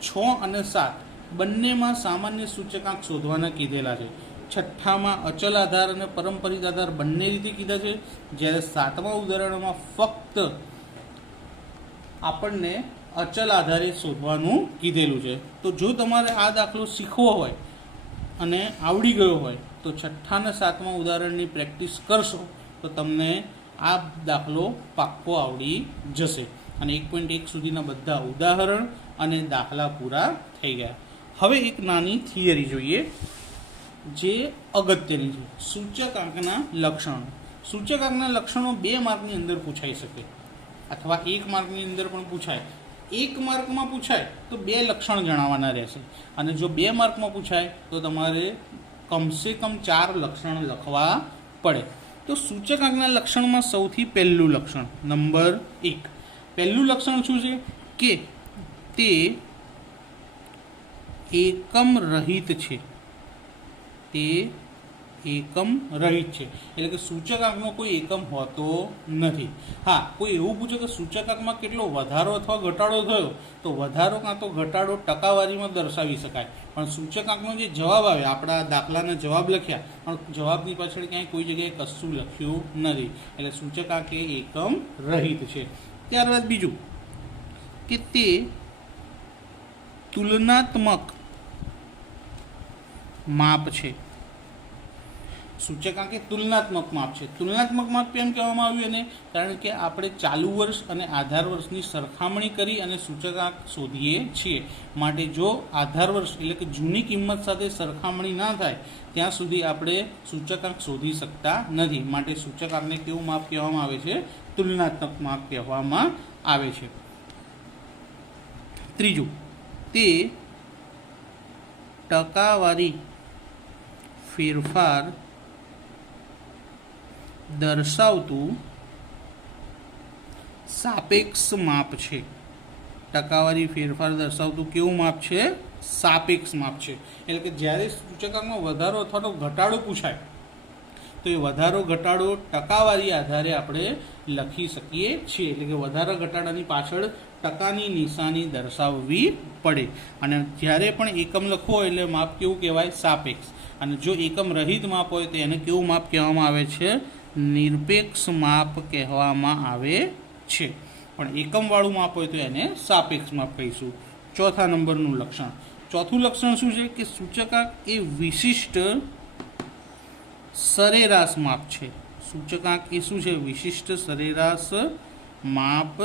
6 અને 7 બંનેમાં સામાન્ય સૂચકાંક શોધવાના કીધેલા છે. છઠ્ઠામાં અચલ આધાર અને પરંપરિત આધાર બંને રીતે કીધા છે, જ્યારે 7મા ઉદાહરણમાં ફક્ત આપણને અચલ આધારે શોધવાનું કીધેલું છે. તો જો તમારે આ દાખલો શીખવો હોય અને આવડી ગયો હોય તો છઠ્ઠા અને 7મા ઉદાહરણની પ્રેક્ટિસ કરશો તો તમને આ દાખલો પાક્કો આવડી જશે. અને 1.1 સુધીના બધા ઉદાહરણ અને દાખલા પૂરા થઈ ગયા. હવે એક નાની થિયરી જોઈએ જે અગત્યની છે. સૂચકાંકના લક્ષણો. સૂચકાંકના લક્ષણો 2 માર્કની અંદર પૂછાઈ શકે અથવા 1 માર્કની અંદર પણ પૂછાય. 1 માર્કમાં પૂછાય તો 2 લક્ષણ જણાવવાના રહેશે અને જો 2 માર્કમાં પૂછાય તો તમારે કમસે કમ 4 લક્ષણ લખવા પડે. તો સૂચકાંકના લક્ષણમાં સૌથી પહેલું લક્ષણ નંબર 1. પહેલું લક્ષણ શું છે કે તે એકમ રહિત છે. તે એકમ રહિત છે એટલે કે સૂચકાંકનો કોઈ એકમ હોતો નથી. હા, કોઈ એવું પૂછે કે સૂચકાંકમાં કેટલો વધારો અથવા ઘટાડો થયો તો વધારો કાં તો ઘટાડો ટકાવારીમાં દર્શાવી શકાય, પણ સૂચકાંકનો જે જવાબ આવે, આપણા દાખલાના જવાબ લખ્યા પણ જવાબની પાછળ ક્યાંય કોઈ જગ્યાએ કશું લખ્યું નથી, એટલે સૂચકાંક એ એકમ રહિત છે. ત્યારબાદ બીજું કે તે તુલનાત્મક માપ છે. સૂચકાંક એ તુલનાત્મક માપ છે. તુલનાત્મક માપ કેમ કહેવામાં આવ્યું એને? કારણ કે આપણે ચાલુ વર્ષ અને આધાર વર્ષની સરખામણી કરી અને સૂચકાંક શોધીએ છીએ. માટે જો આધાર વર્ષ એટલે કે જૂની કિંમત સાથે સરખામણી ના થાય ત્યાં સુધી આપણે સૂચકાંક શોધી શકતા નથી. માટે સૂચકાંકને કેવું માપ કહેવામાં આવે છે? તુલનાત્મક માપ કહેવામાં આવે છે. ત્રીજું, તે ટકાવારી ફેરફાર દર્શાવતું સાપેક્ષ માપ છે. ટકાવારી ફેરફાર દર્શાવતું કેવું માપ છે? સાપેક્ષ માપ છે. એટલે કે જ્યારે સૂચકાંકમાં વધારો અથવા તો ઘટાડો પૂછાય તો એ વધારો ઘટાડો ટકાવારી આધારે આપણે લખી શકીએ છીએ. એટલે કે વધારા ઘટાડાની પાછળ ટકાની નિશાની દર્શાવવી પડે. અને જ્યારે પણ એકમ લખવો હોય એટલે માપ કેવું કહેવાય? સાપેક્ષ. અને જો એકમ રહિત માપ હોય તો એને કેવું માપ કહેવામાં આવે છે? નિરપેક્ષ માપ કહેવામાં આવે છે. પણ એકમવાળું માપ હોય તો એને સાપેક્ષ માપ કહીશું. ચોથા નંબરનું લક્ષણ. ચોથું લક્ષણ શું છે? કે સૂચકાંક એ વિશિષ્ટ સરેરાશ માપ છે. સૂચકાંક એ શું છે? વિશિષ્ટ સરેરાશ માપ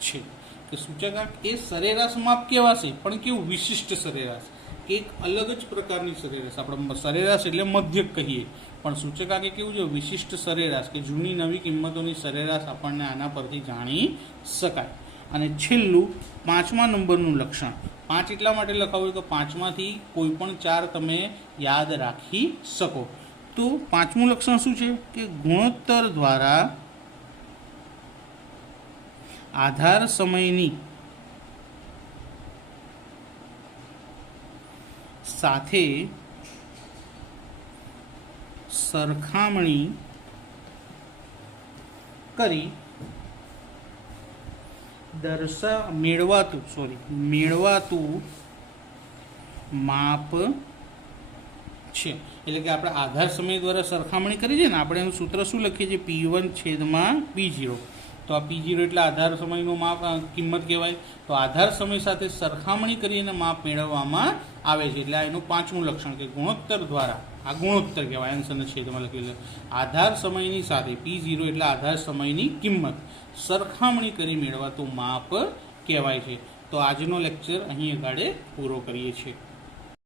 છે. કે સૂચકાંક એ સરેરાશ માપ કહેવાશે પણ કેવું? વિશિષ્ટ સરેરાશ, કે એક અલગ જ પ્રકારની સરેરાશ. આપણે સરેરાશ એટલે મધ્યક કહીએ, પણ સૂચકાંક એ કેવું છે? વિશિષ્ટ સરેરાશ, કે જૂની નવી કિંમતોની સરેરાશ આપણને આના પરથી જાણી શકાય. અને છેલ્લું 5મા નંબરનું લક્ષણ. 5 એટલા માટે લખાવ્યું કે 5માંથી કોઈ પણ 4 તમે યાદ રાખી શકો. તો 5મું લક્ષણ શું છે? કે ગુણોત્તર દ્વારા આધાર સમયની સાથે સરખામણી કરી મેળવાતું માપ છે. એટલે કે આપણે આધાર સમય દ્વારા સરખામણી કરી છે ને, આપણે એનું સૂત્ર શું લખીએ છીએ? P1/P0. તો આ P0 એટલે આધાર સમયનો માપ કિંમત કહેવાય. તો આધાર સમય સાથે સરખામણી કરીને માપ મેળવવામાં આવે છે. એટલે આ એનું 5મું લક્ષણ, કે ગુણોત્તર દ્વારા, આ ગુણોત્તર કહેવાય, આન્સરના છેદમાં લખેલું આધાર સમયની સાથે P0 એટલે આધાર સમયની કિંમત સરખામણી કરી મેળવાતું માપ કહેવાય છે. તો આજનો લેક્ચર અહીં આગળ પૂરો કરીએ છીએ.